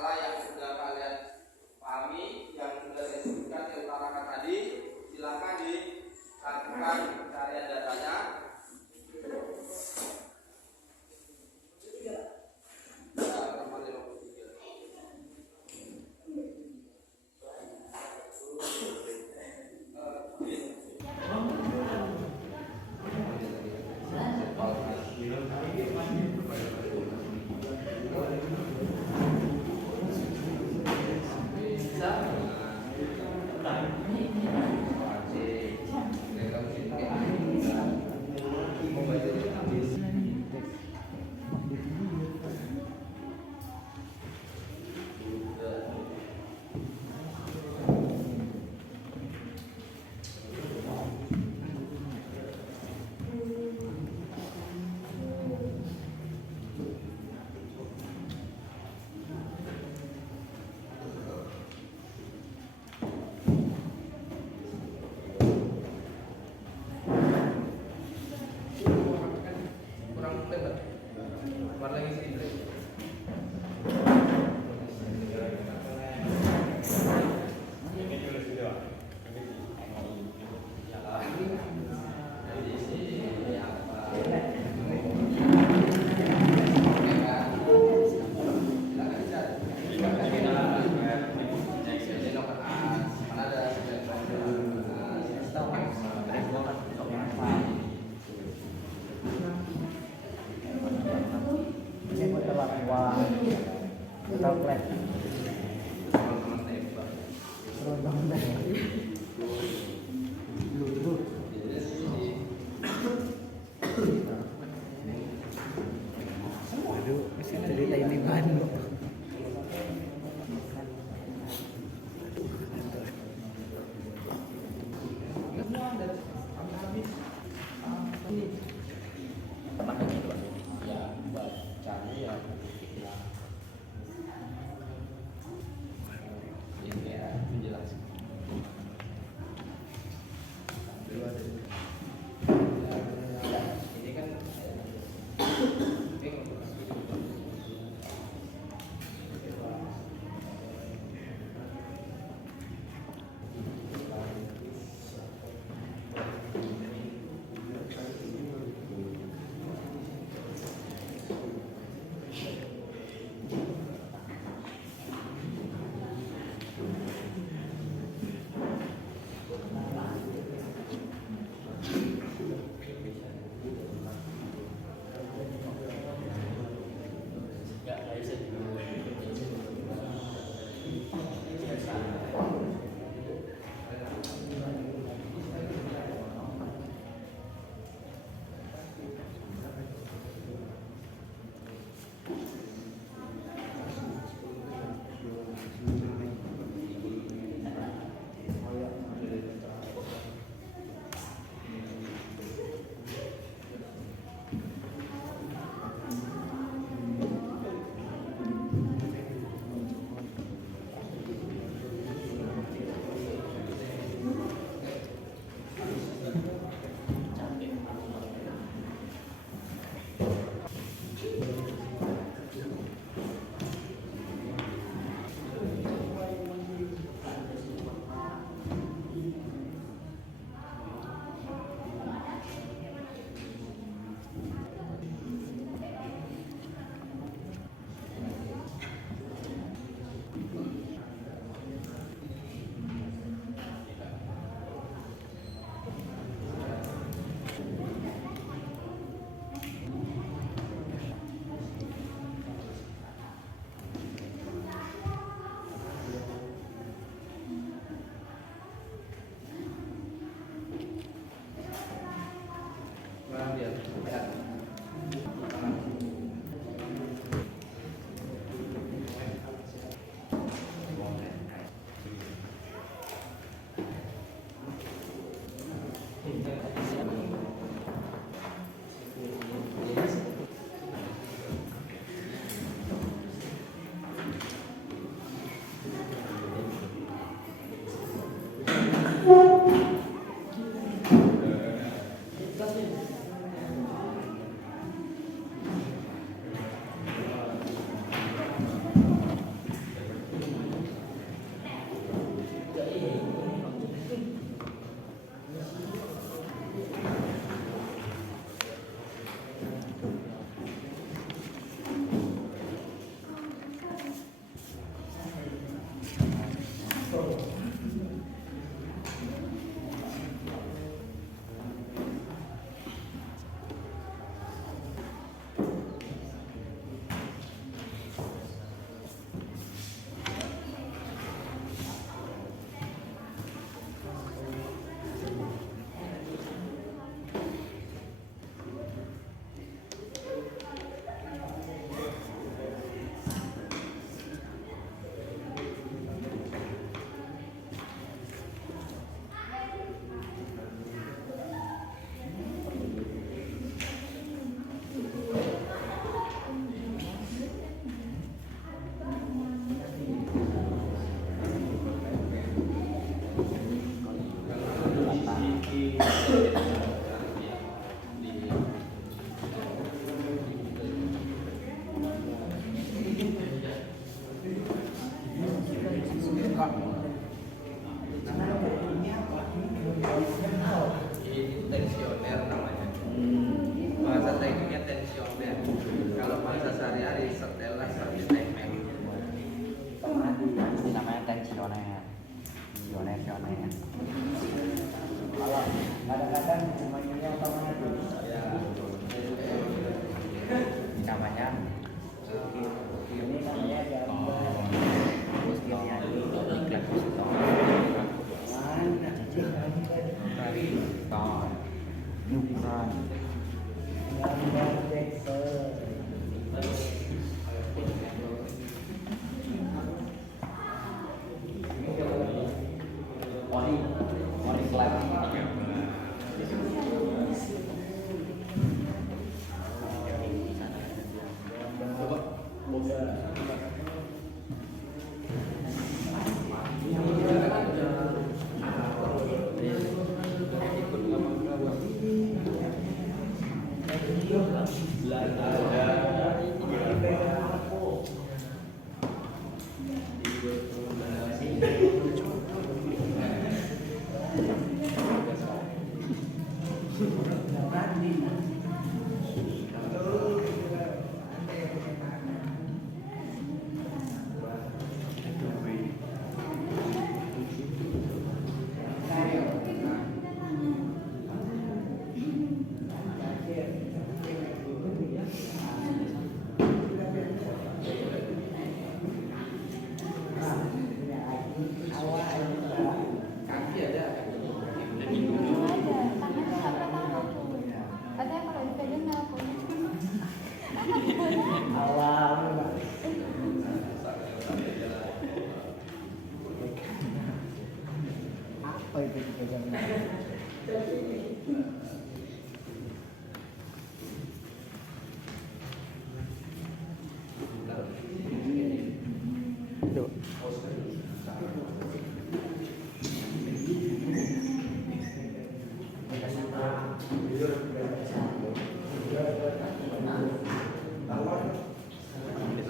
masalah yang sudah kalian pahami, yang sudah saya sebutkan, saya utarakan tadi, silahkan dilakukan pencarian datanya.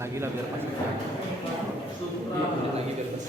Lagi lah biar pas. Lagi biar pas.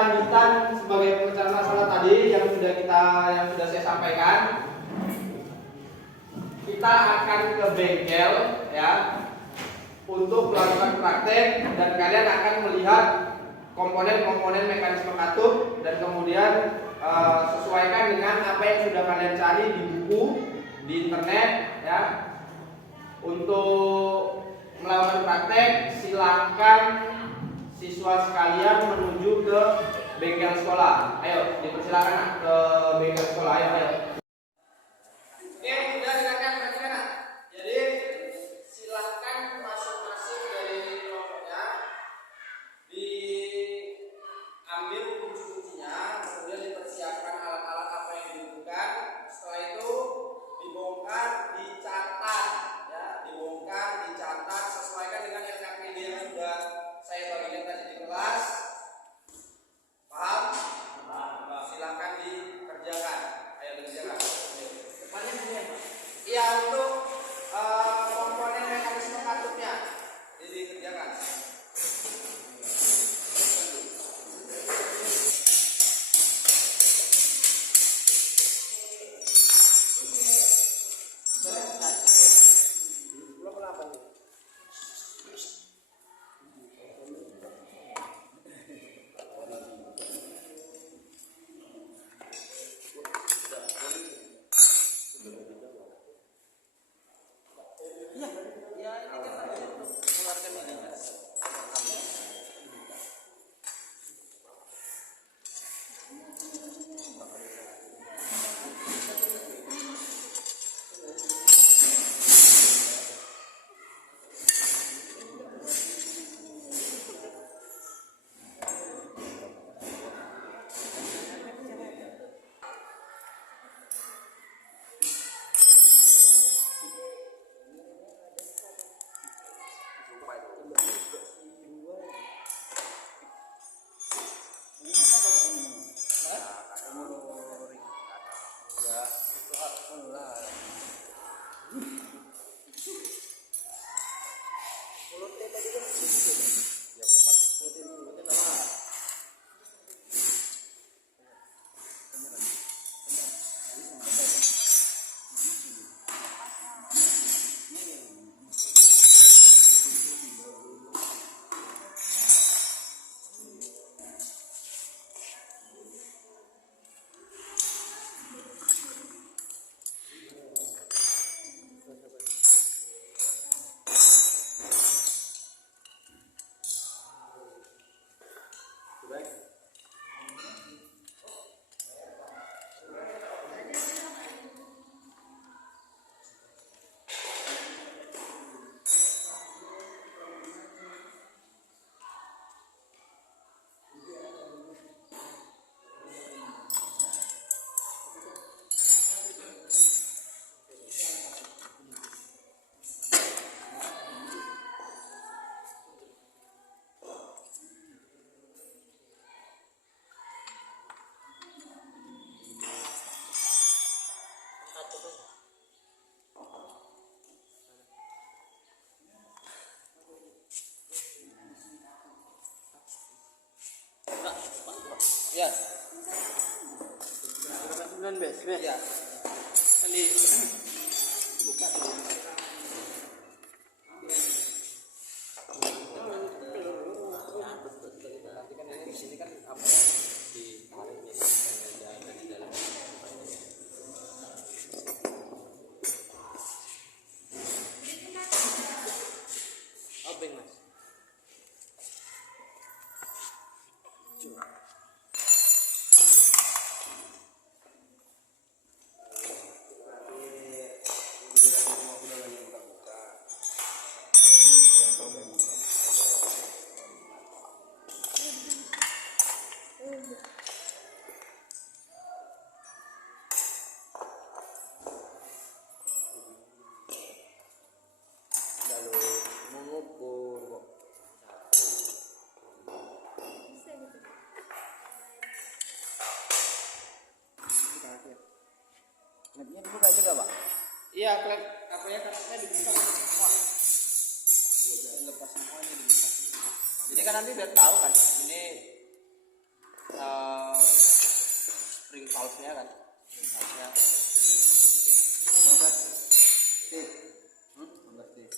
lanjutan sebagai pemecahan masalah tadi yang sudah saya sampaikan, kita akan ke bengkel ya untuk melakukan praktek dan kalian akan melihat komponen-komponen mekanisme katup dan kemudian sesuaikan dengan apa yang sudah kalian cari di buku, di internet ya. Untuk melakukan praktek dipersilahkan siswa sekalian menuju ke bengkel sekolah. Ayo, dipersilakan nak, ke bengkel sekolah. Ayo. Oke, udah silakan perhatikan nak. Jadi silahkan masing-masing dari kelompoknya diambil kunci-kuncinya, kemudian dipersiapkan alat-alat apa yang dibutuhkan. Setelah itu dibongkar, dicatat, ya, dibongkar, dicatat, sesuaikan dengan LKPD yang sudah saya bagikan tadi di kelas. Paham? Paham. Silakan dikerjakan. Ayo dikerjakan. Depannya begini ya, Pak. Iya, untuk komponen mekanisme katupnya ini dikerjakan. Ya. 19 ya. Ini buka dulu. Nanti kan ini di sini kan apa ya di dari dalam. Obeng Mas. Klepnya dibuka juga, Pak? Iya, klep apa ya, klepnya dibuka semua. Lepas semua ini dibuka. Jadi kan nanti biar tahu kan, ini spring valve-nya kan. Spring valve-nya 15 T. 15 T.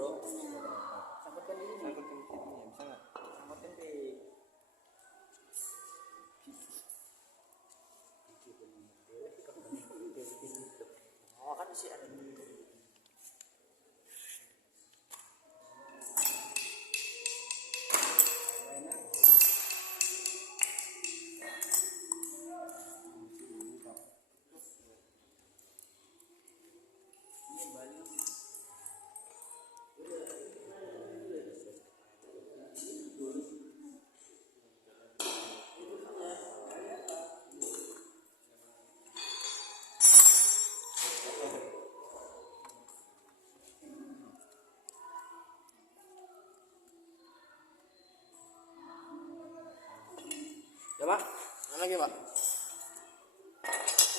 bro. Sangkutkan dulu. Sangkutkan di sini, bisa nggak? Sangkutkan di. Oh kan masih ada. Ya Pak, mana lagi Pak?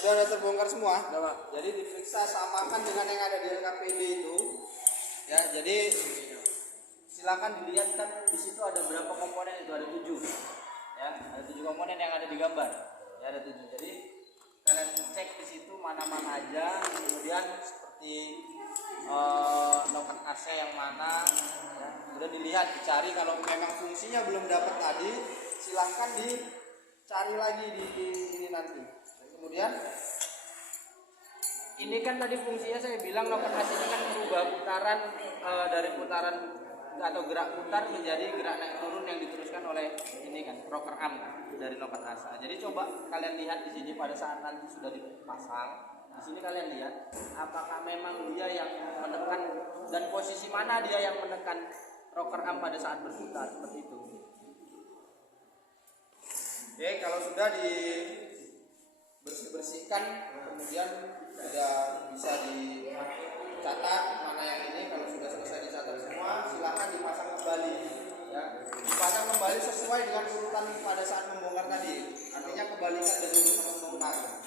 Sudah ada terbongkar semua? Sudah Pak. Jadi diperiksa samakan dengan yang ada di LKPD itu. Ya, jadi silakan dilihat kan di situ ada berapa komponen itu, ada 7. Ya, ada 7 komponen yang ada di gambar. Ya, ada 7. Jadi kalian cek di situ mana-mana aja, kemudian seperti loket AC yang mana, ya. Kemudian dilihat, dicari kalau memang fungsinya belum dapat tadi, silahkan dicari lagi di ini nanti. Dan kemudian ini kan tadi fungsinya saya bilang loket AC ini kan merubah putaran dari putaran atau gerak putar menjadi gerak naik turun yang diteruskan oleh ini kan rocker arm dari loket asa. Jadi coba kalian lihat di sini pada saat nanti sudah dipasang. Di sini kalian lihat apakah memang dia yang menekan dan posisi mana dia yang menekan rocker arm pada saat berputar seperti itu. Oke, kalau sudah dibersihkan kemudian sudah bisa dicatat mana yang ini. Kalau sudah selesai dicatat semua, silakan dipasang kembali. Ya, dipasang kembali sesuai dengan urutan pada saat membongkar tadi. Artinya kebalikan dari urutan membongkar.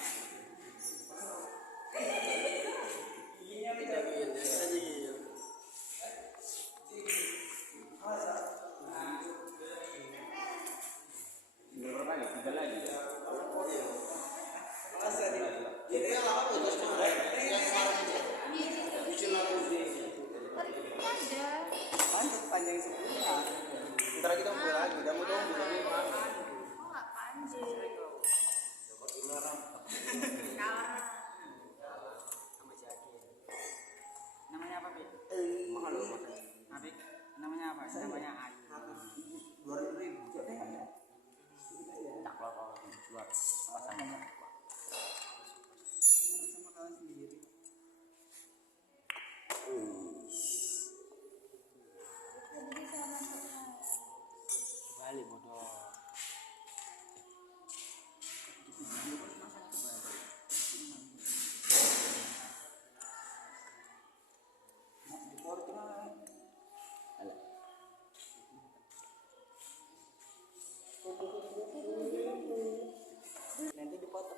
Panjang sebelah. Ntar kita mulai lagi, udah mau tunggu lagi. Oh nggak panjang. Namanya apa, Pik? Mahal loh. Apik, namanya apa? Namanya Ayu. 2.000. Tak kalau buat sama-sama. Sama kawan sendiri. Bali bodoh. Nanti dipotong.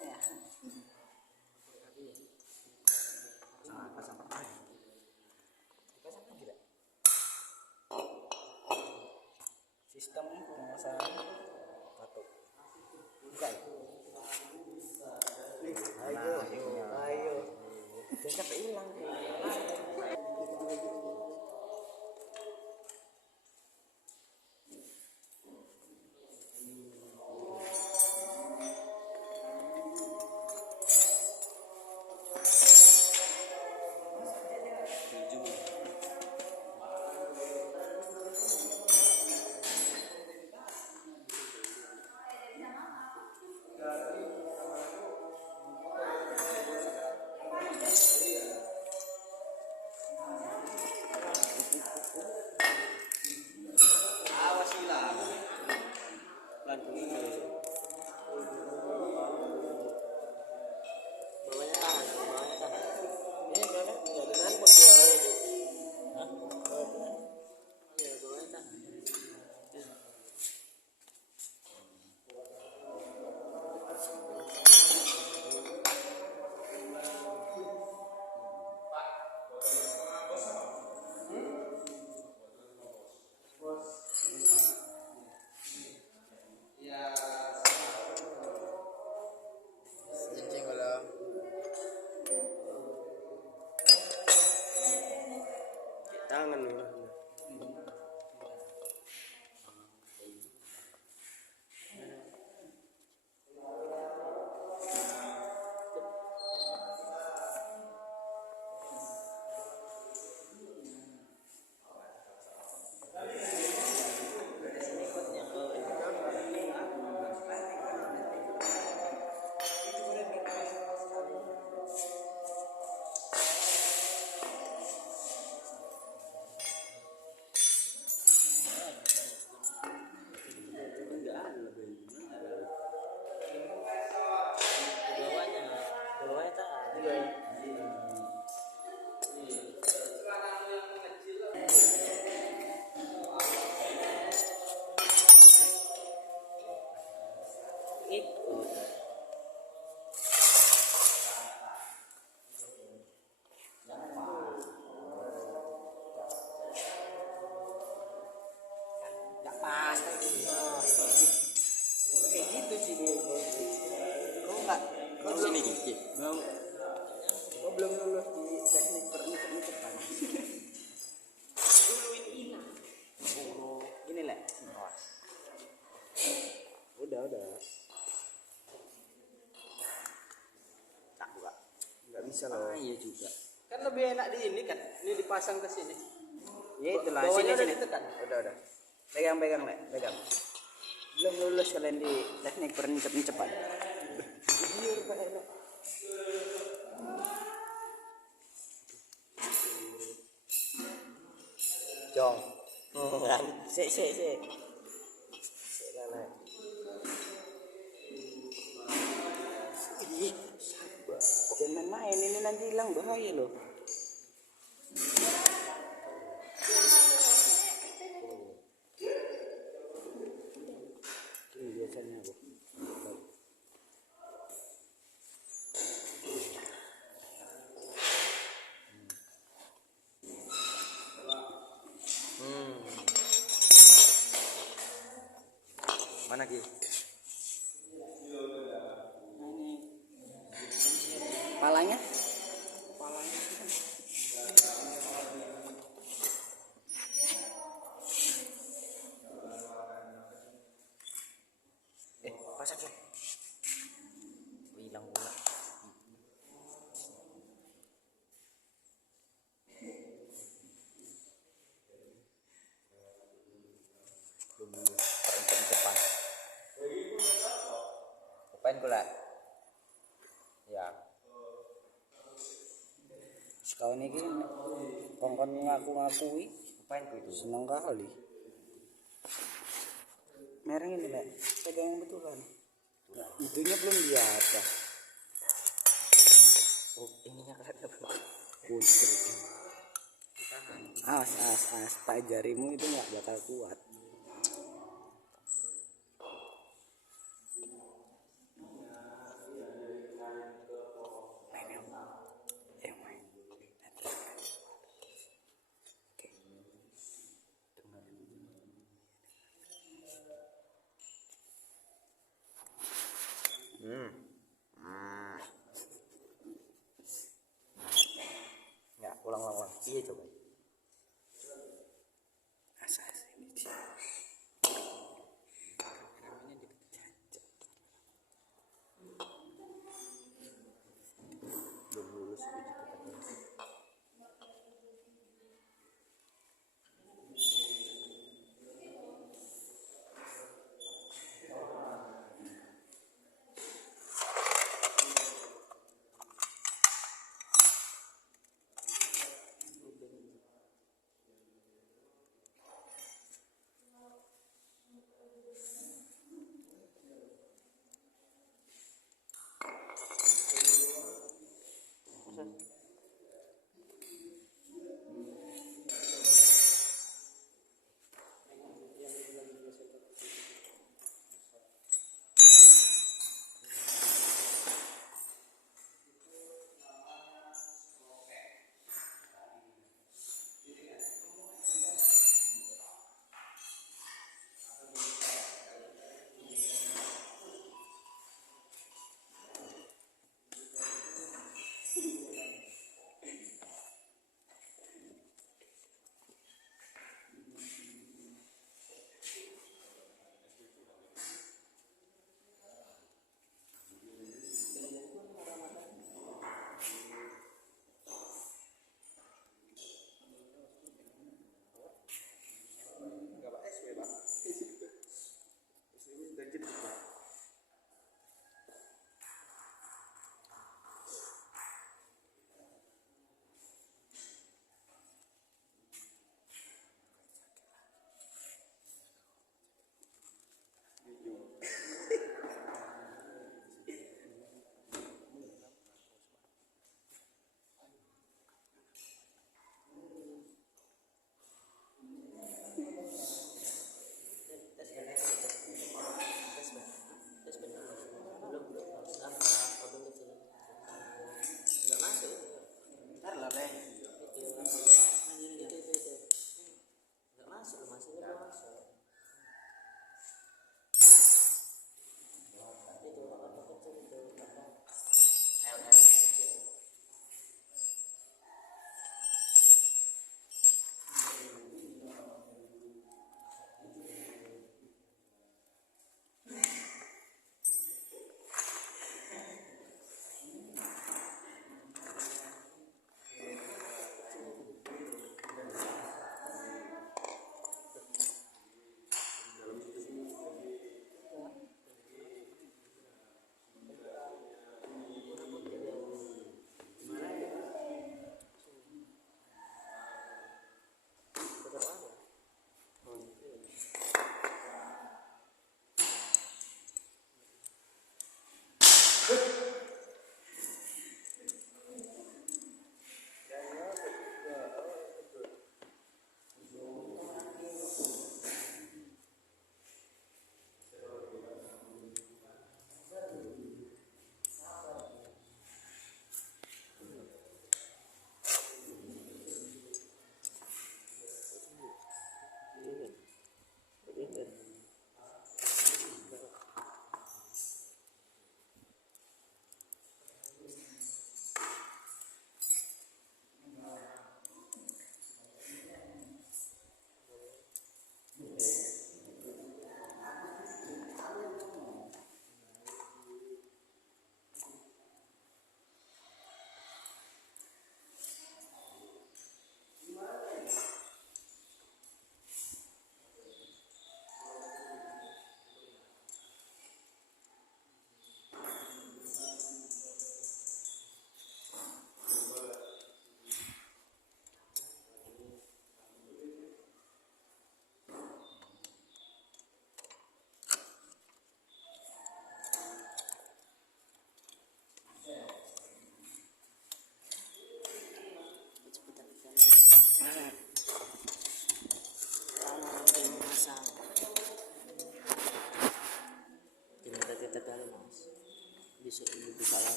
Tangan nih. Pas kayak gitu sih dia. Kau nggak? Kau sini gigi. Kau belum lulus di teknik pernikahan. Ini lah. Udah. Tak buka. Nggak bisa loh. Iya juga. Kan lebih enak di ini kan. Ini dipasang ke sini. Ya itulah. Sini. Ditekan. Udah. Pegang, pegang. Belum lulus kalian di teknik pernikahan. Jong. Sik. Jangan main, ini nanti hilang bahaya loh. Ini biasanya Bu. Mana Ki? Palanya? Pasak ya? Hilang pula. Depan. Apain pula? Ya. Sekawan ini kongkon ngaku-ngakui. Apain itu? Senang kali. Mereng ini lah, pegang yang betulan. Itunya belum di atas. Oh, ininya kayaknya belum. Kunci. As, tak jarimu itu nggak bakal kuat. Ya, ulang. Iya coba. Asas ini.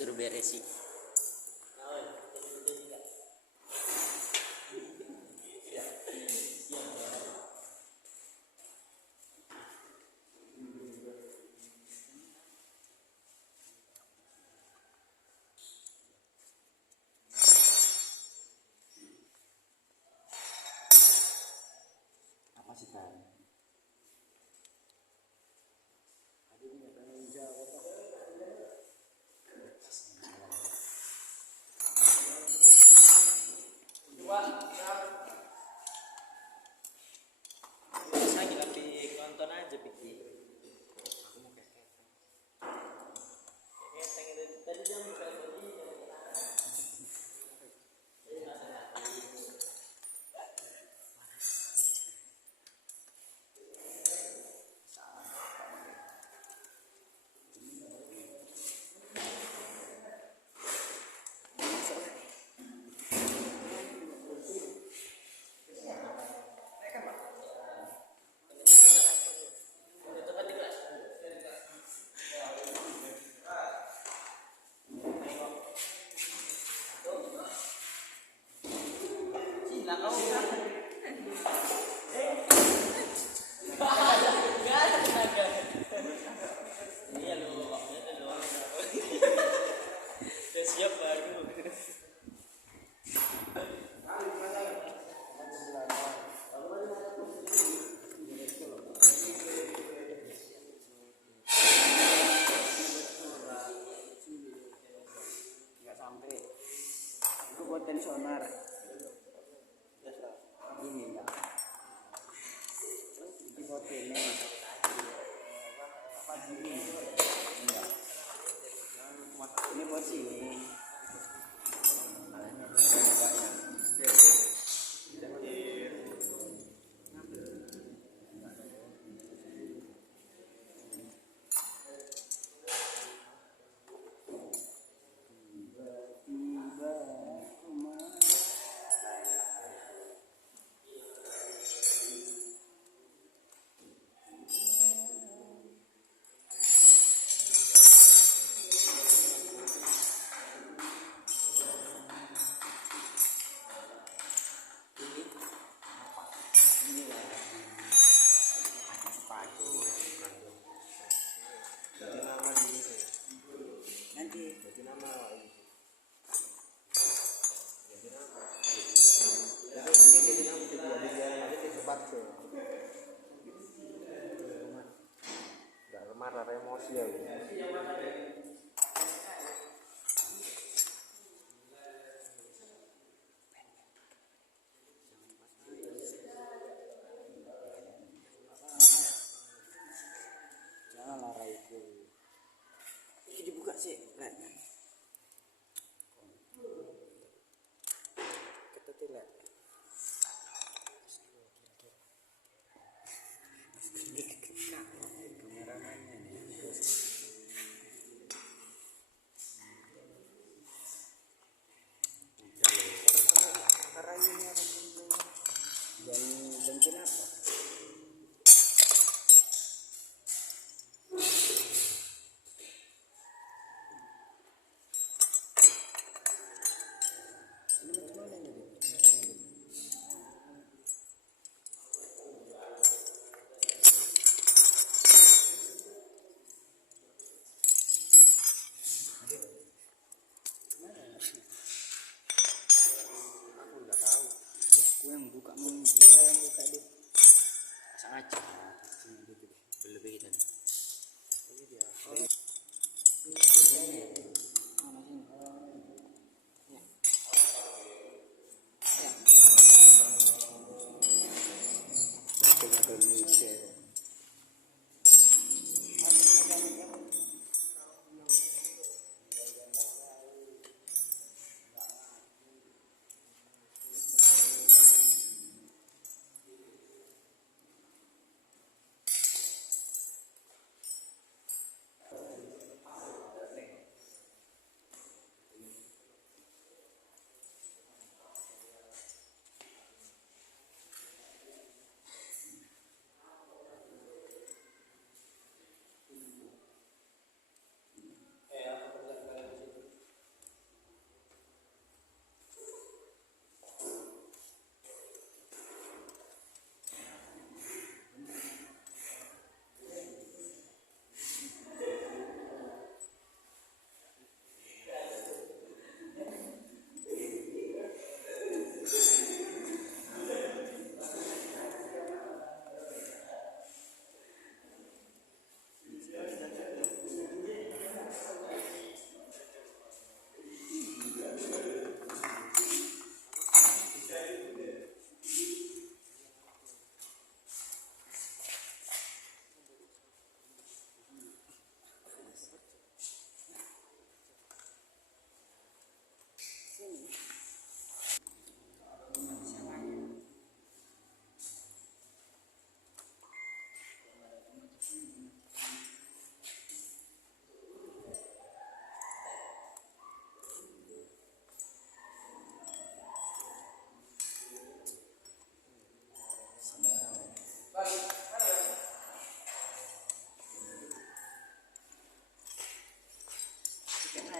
suruh beresi. Apa sih kan? Bisa lebih nonton aja pikir. Aku mau kayak tadi jam siap baru. Nggak sampai. Itu buat tensioner. Ini enggak. Ini buat ini. Apa ini? Enggak. Ini buat sini. Gak marah emosi ya. Jangan marah itu. Ini dibuka sih, Len. Ketutup, Len.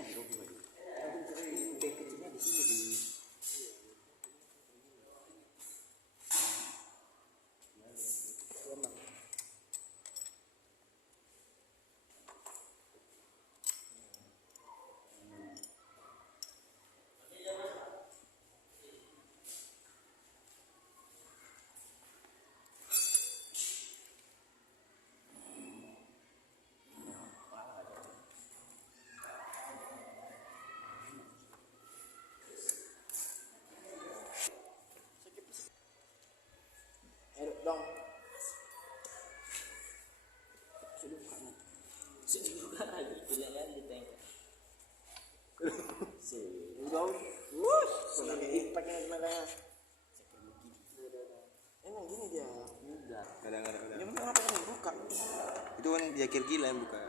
lagi bag kecilnya di sini. Dong. Sudah juga lagi pilihan di tank. Dong. Wush, pakai gimana? Emang gini dia. Udah. Kadang-kadang. Ya memang apa yang buka? Itu kan dia kira gila yang buka.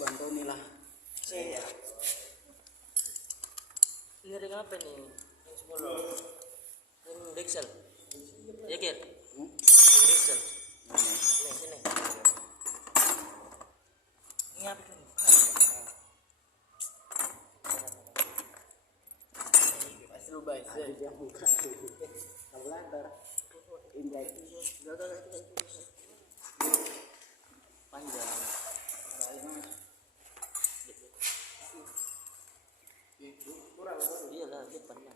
Bantu nih lah. Saya. Ini ada apa nih? Yang 10. Yang Dexel. Ya, Kir? Yang Dexel. Sini. Ini apa kan? Pasti lu baik. Ada yang buka. Kalau lantar. Injak. Panjang. Iyalah, depan lah.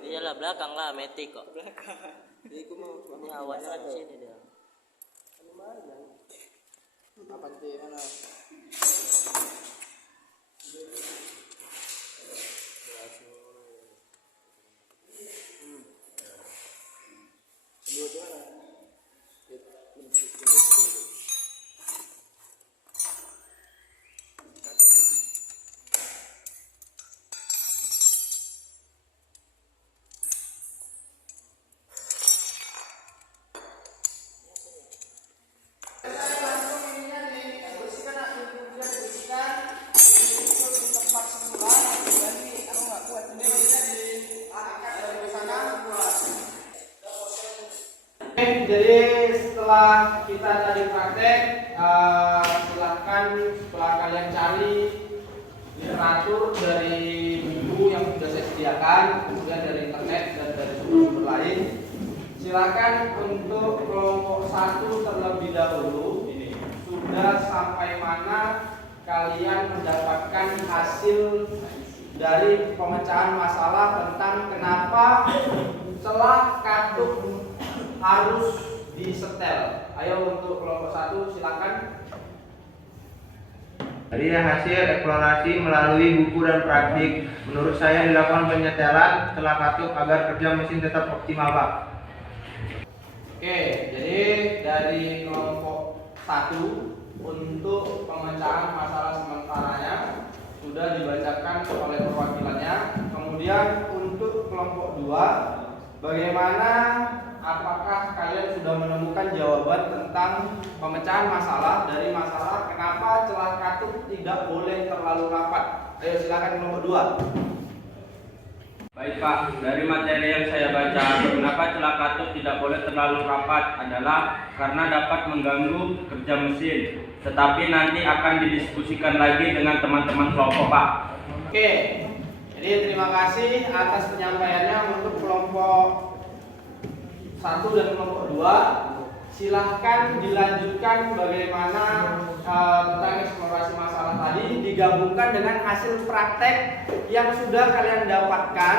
Iyalah, belakang lah, metik kok. Ini awannya kan di sini dia. Apa sih mana? Jadi setelah kita tadi praktek, silahkan setelah kalian cari literatur dari buku yang sudah saya sediakan, kemudian dari internet dan dari sumber-sumber lain, silakan untuk kelompok 1 terlebih dahulu sudah sampai mana kalian mendapatkan hasil dari pemecahan masalah tentang kenapa celah katup harus disetel. Ayo untuk kelompok 1 silakan. Dari hasil eksplorasi melalui buku dan praktik, menurut saya dilakukan penyetelan celah katup agar kerja mesin tetap optimal, Pak. Oke, jadi dari kelompok 1 untuk pemecahan masalah sementaranya sudah dibacakan oleh perwakilannya. Kemudian untuk kelompok 2, bagaimana, apakah kalian sudah menemukan jawaban tentang pemecahan masalah dari masalah kenapa celah katup tidak boleh terlalu rapat? Ayo silakan kelompok 2. Baik Pak, dari materi yang saya baca, kenapa celah katup tidak boleh terlalu rapat adalah karena dapat mengganggu kerja mesin. Tetapi nanti akan didiskusikan lagi dengan teman-teman kelompok, Pak. Oke, jadi terima kasih atas penyampaiannya untuk kelompok 1 dan kelompok 2. Silahkan dilanjutkan bagaimana tentang eksplorasi masalah tadi digabungkan dengan hasil praktek yang sudah kalian dapatkan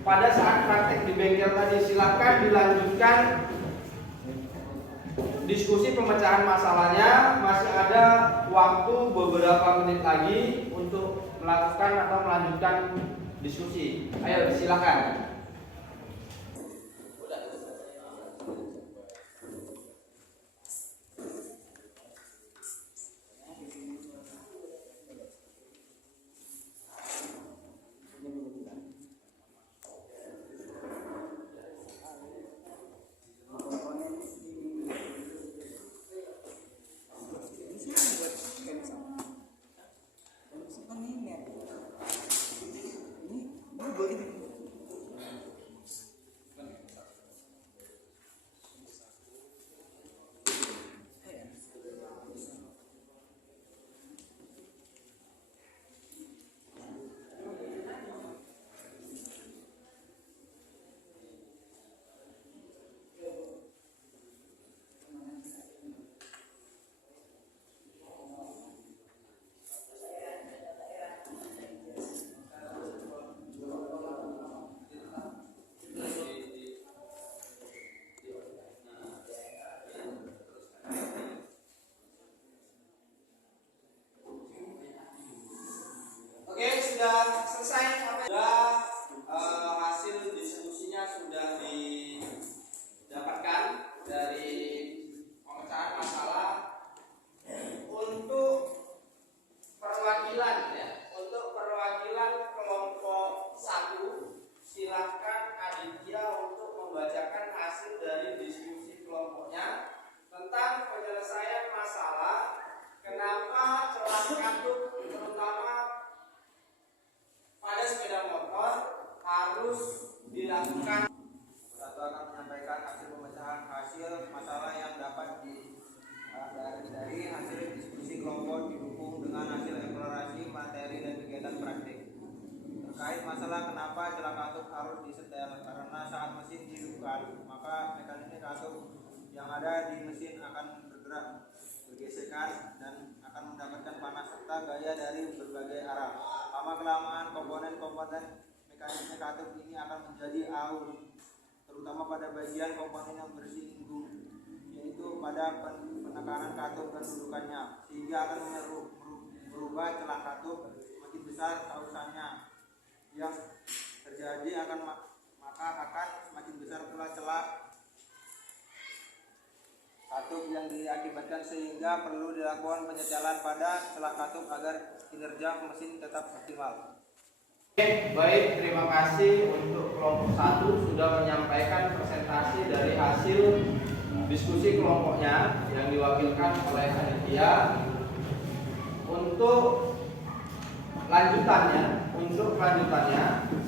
pada saat praktek di bengkel tadi. Silahkan dilanjutkan diskusi pemecahan masalahnya. Masih ada waktu beberapa menit lagi untuk melakukan atau melanjutkan diskusi. Ayo silakan. menyampaikan hasil dari diskusi kelompoknya tentang penyelesaian masalah kenapa celah katup terutama pada sepeda motor harus dilakukan. Satu akan menyampaikan hasil pemecahan hasil masalah yang dapat dari hasil diskusi kelompok didukung dengan hasil eksplorasi materi dan kegiatan praktik. Terkait masalah kenapa celah katup harus disetel, karena saat mesin dihidupkan maka mekanisme katup yang ada di mesin akan bergerak, bergesekan dan akan mendapatkan panas serta gaya dari berbagai arah. Lama kelamaan komponen-komponen mekanisme katup ini akan menjadi aus, terutama pada bagian komponen yang bersinggung, yaitu pada penekanan katup dan dudukannya, sehingga akan merubah celah katup semakin besar kausannya yang terjadi maka akan semakin besar pula celah katup yang diakibatkan, sehingga perlu dilakukan penyetelan pada celah katup agar kinerja mesin tetap optimal. Baik, terima kasih untuk kelompok 1 sudah menyampaikan presentasi dari hasil diskusi kelompoknya yang diwakilkan oleh Aditya. Untuk kelanjutannya,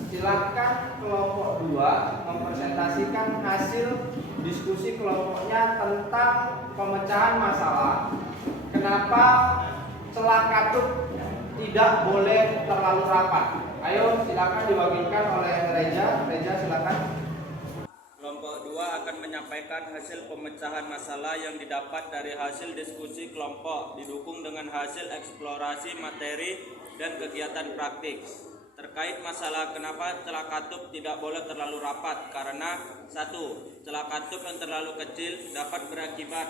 silakan kelompok 2 mempresentasikan hasil diskusi kelompoknya tentang pemecahan masalah kenapa celah katup tidak boleh terlalu rapat. Ayo silakan diwakilkan oleh Reza. Reza silakan. Kelompok 2 akan menyampaikan hasil pemecahan masalah yang didapat dari hasil diskusi kelompok didukung dengan hasil eksplorasi materi dan kegiatan praktik. Terkait masalah kenapa celah katup tidak boleh terlalu rapat, karena 1. Celah katup yang terlalu kecil dapat berakibat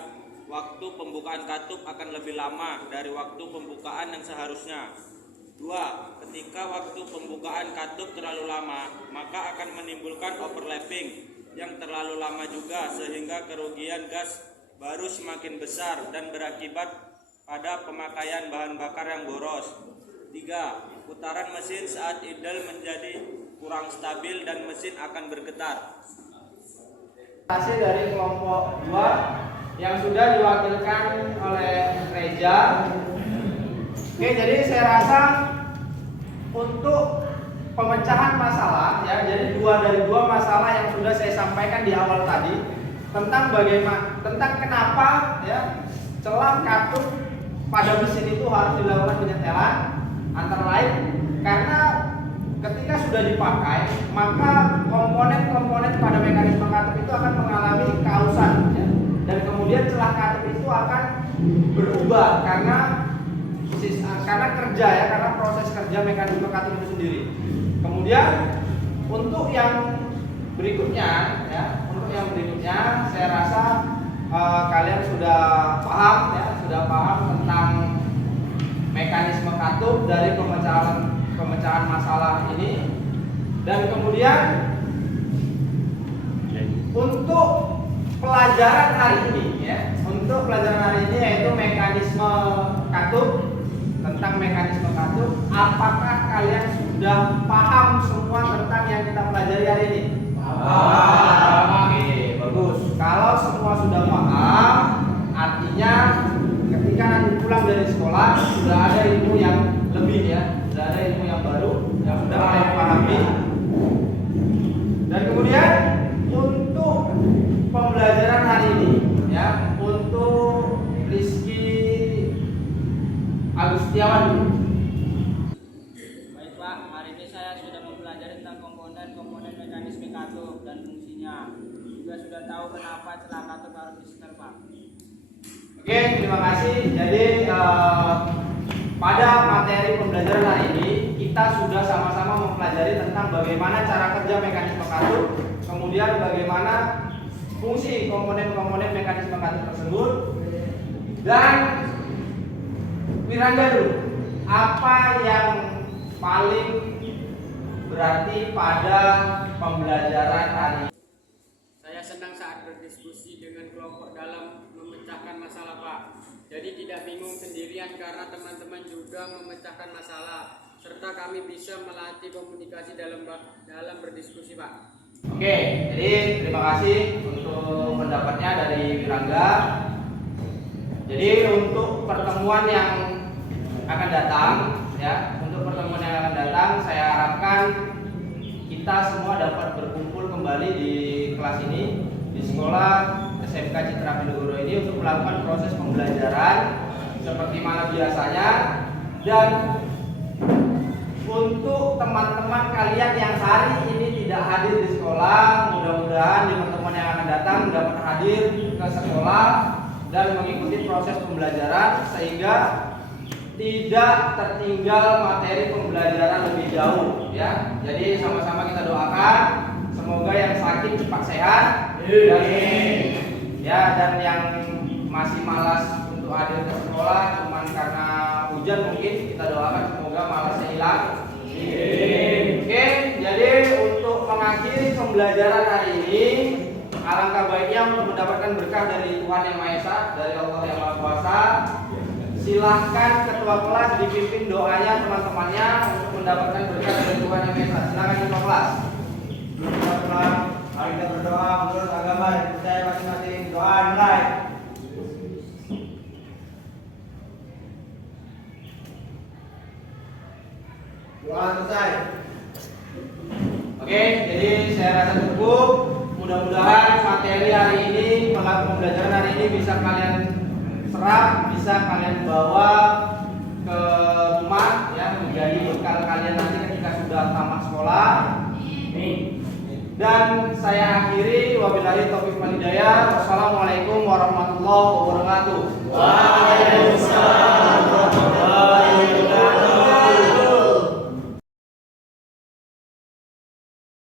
waktu pembukaan katup akan lebih lama dari waktu pembukaan yang seharusnya. 2. Ketika waktu pembukaan katup terlalu lama, maka akan menimbulkan overlapping yang terlalu lama juga, sehingga kerugian gas baru semakin besar dan berakibat pada pemakaian bahan bakar yang boros. 3. Putaran mesin saat idle menjadi kurang stabil dan mesin akan bergetar. Hasil dari kelompok 2 yang sudah diwakilkan oleh Reza. Oke, jadi saya rasa untuk pemecahan masalah ya, jadi dari dua masalah yang sudah saya sampaikan di awal tadi tentang kenapa ya celah katup pada mesin itu harus dilakukan penyetelan, antara lain karena ketika sudah dipakai maka komponen-komponen pada mekanisme katup itu akan mengalami kausan ya, dan kemudian celah katup itu akan berubah karena kerja ya, karena proses kerja mekanisme katup itu sendiri. Kemudian untuk yang berikutnya saya rasa kalian sudah paham tentang mekanisme katup dari pemecahan masalah ini. Dan kemudian untuk pelajaran hari ini yaitu mekanisme katup, tentang mekanisme katup, apakah kalian sudah paham semua tentang yang kita pelajari hari ini? Oke, bagus. Kalau semua sudah paham, artinya ketika nanti pulang dari sekolah sudah ada ilmu yang lebih ya, sudah ada ilmu yang baru yang sudah kalian pahami. Dan kemudian untuk pembelajaran hari ini ya, untuk Rizky Agustiawan dulu. Baik Pak, hari ini saya sudah mempelajari tentang komponen mekanisme katup dan fungsinya. Juga sudah tahu kenapa celah katup harus disetel Pak. Oke, terima kasih. Jadi pada materi pembelajaran hari ini kita sudah sama-sama mempelajari tentang bagaimana cara kerja mekanisme katup, kemudian bagaimana fungsi komponen-komponen mekanisme katup tersebut. Dan Wiranda dulu, apa yang paling berarti pada pembelajaran hari ini? Saya senang saat berdiskusi dengan kelompok dalam memecahkan masalah Pak. Jadi tidak bingung sendirian karena teman-teman juga memecahkan masalah, serta kami bisa melatih komunikasi dalam berdiskusi Pak. Oke, jadi terima kasih untuk pendapatnya dari Wirangga. Jadi untuk pertemuan yang akan datang, ya, untuk pertemuan yang akan datang, saya harapkan kita semua dapat berkumpul kembali di kelas ini, di sekolah SMK Citra Pendogoro ini untuk melakukan proses pembelajaran seperti mana biasanya. Dan untuk teman-teman kalian yang hari ini tidak hadir di sekolah, mudah-mudahan di pertemuan yang akan datang dapat hadir ke sekolah dan mengikuti proses pembelajaran sehingga tidak tertinggal materi pembelajaran lebih jauh, ya. Jadi sama-sama kita doakan semoga yang sakit cepat sehat dan yang masih malas untuk hadir ke sekolah cuman karena hujan mungkin kita doakan semoga malasnya hilang. Oke, jadi untuk mengakhiri pembelajaran hari ini, alangkah baiknya untuk mendapatkan berkah dari Tuhan Yang Maha Esa, dari Allah Yang Maha Kuasa. Silahkan ketua kelas dipimpin doanya teman-temannya untuk mendapatkan berkah dari Tuhan Yang Maha Esa. Silahkan ketua kelas. Mari kita berdoa menurut agama dan percaya masing-masing. Doa mulai. Doa selesai. Oke, jadi saya rasa cukup. Mudah-mudahan materi hari ini, pembelajaran hari ini bisa kalian serap, bisa kalian bawa ke rumah, ya, menjadi bekal kalian nanti ketika sudah tamat sekolah. Dan saya akhiri, wabillahi taufiq wal hidayah. Wassalamualaikum warahmatullahi wabarakatuh. Waalaikumsalam.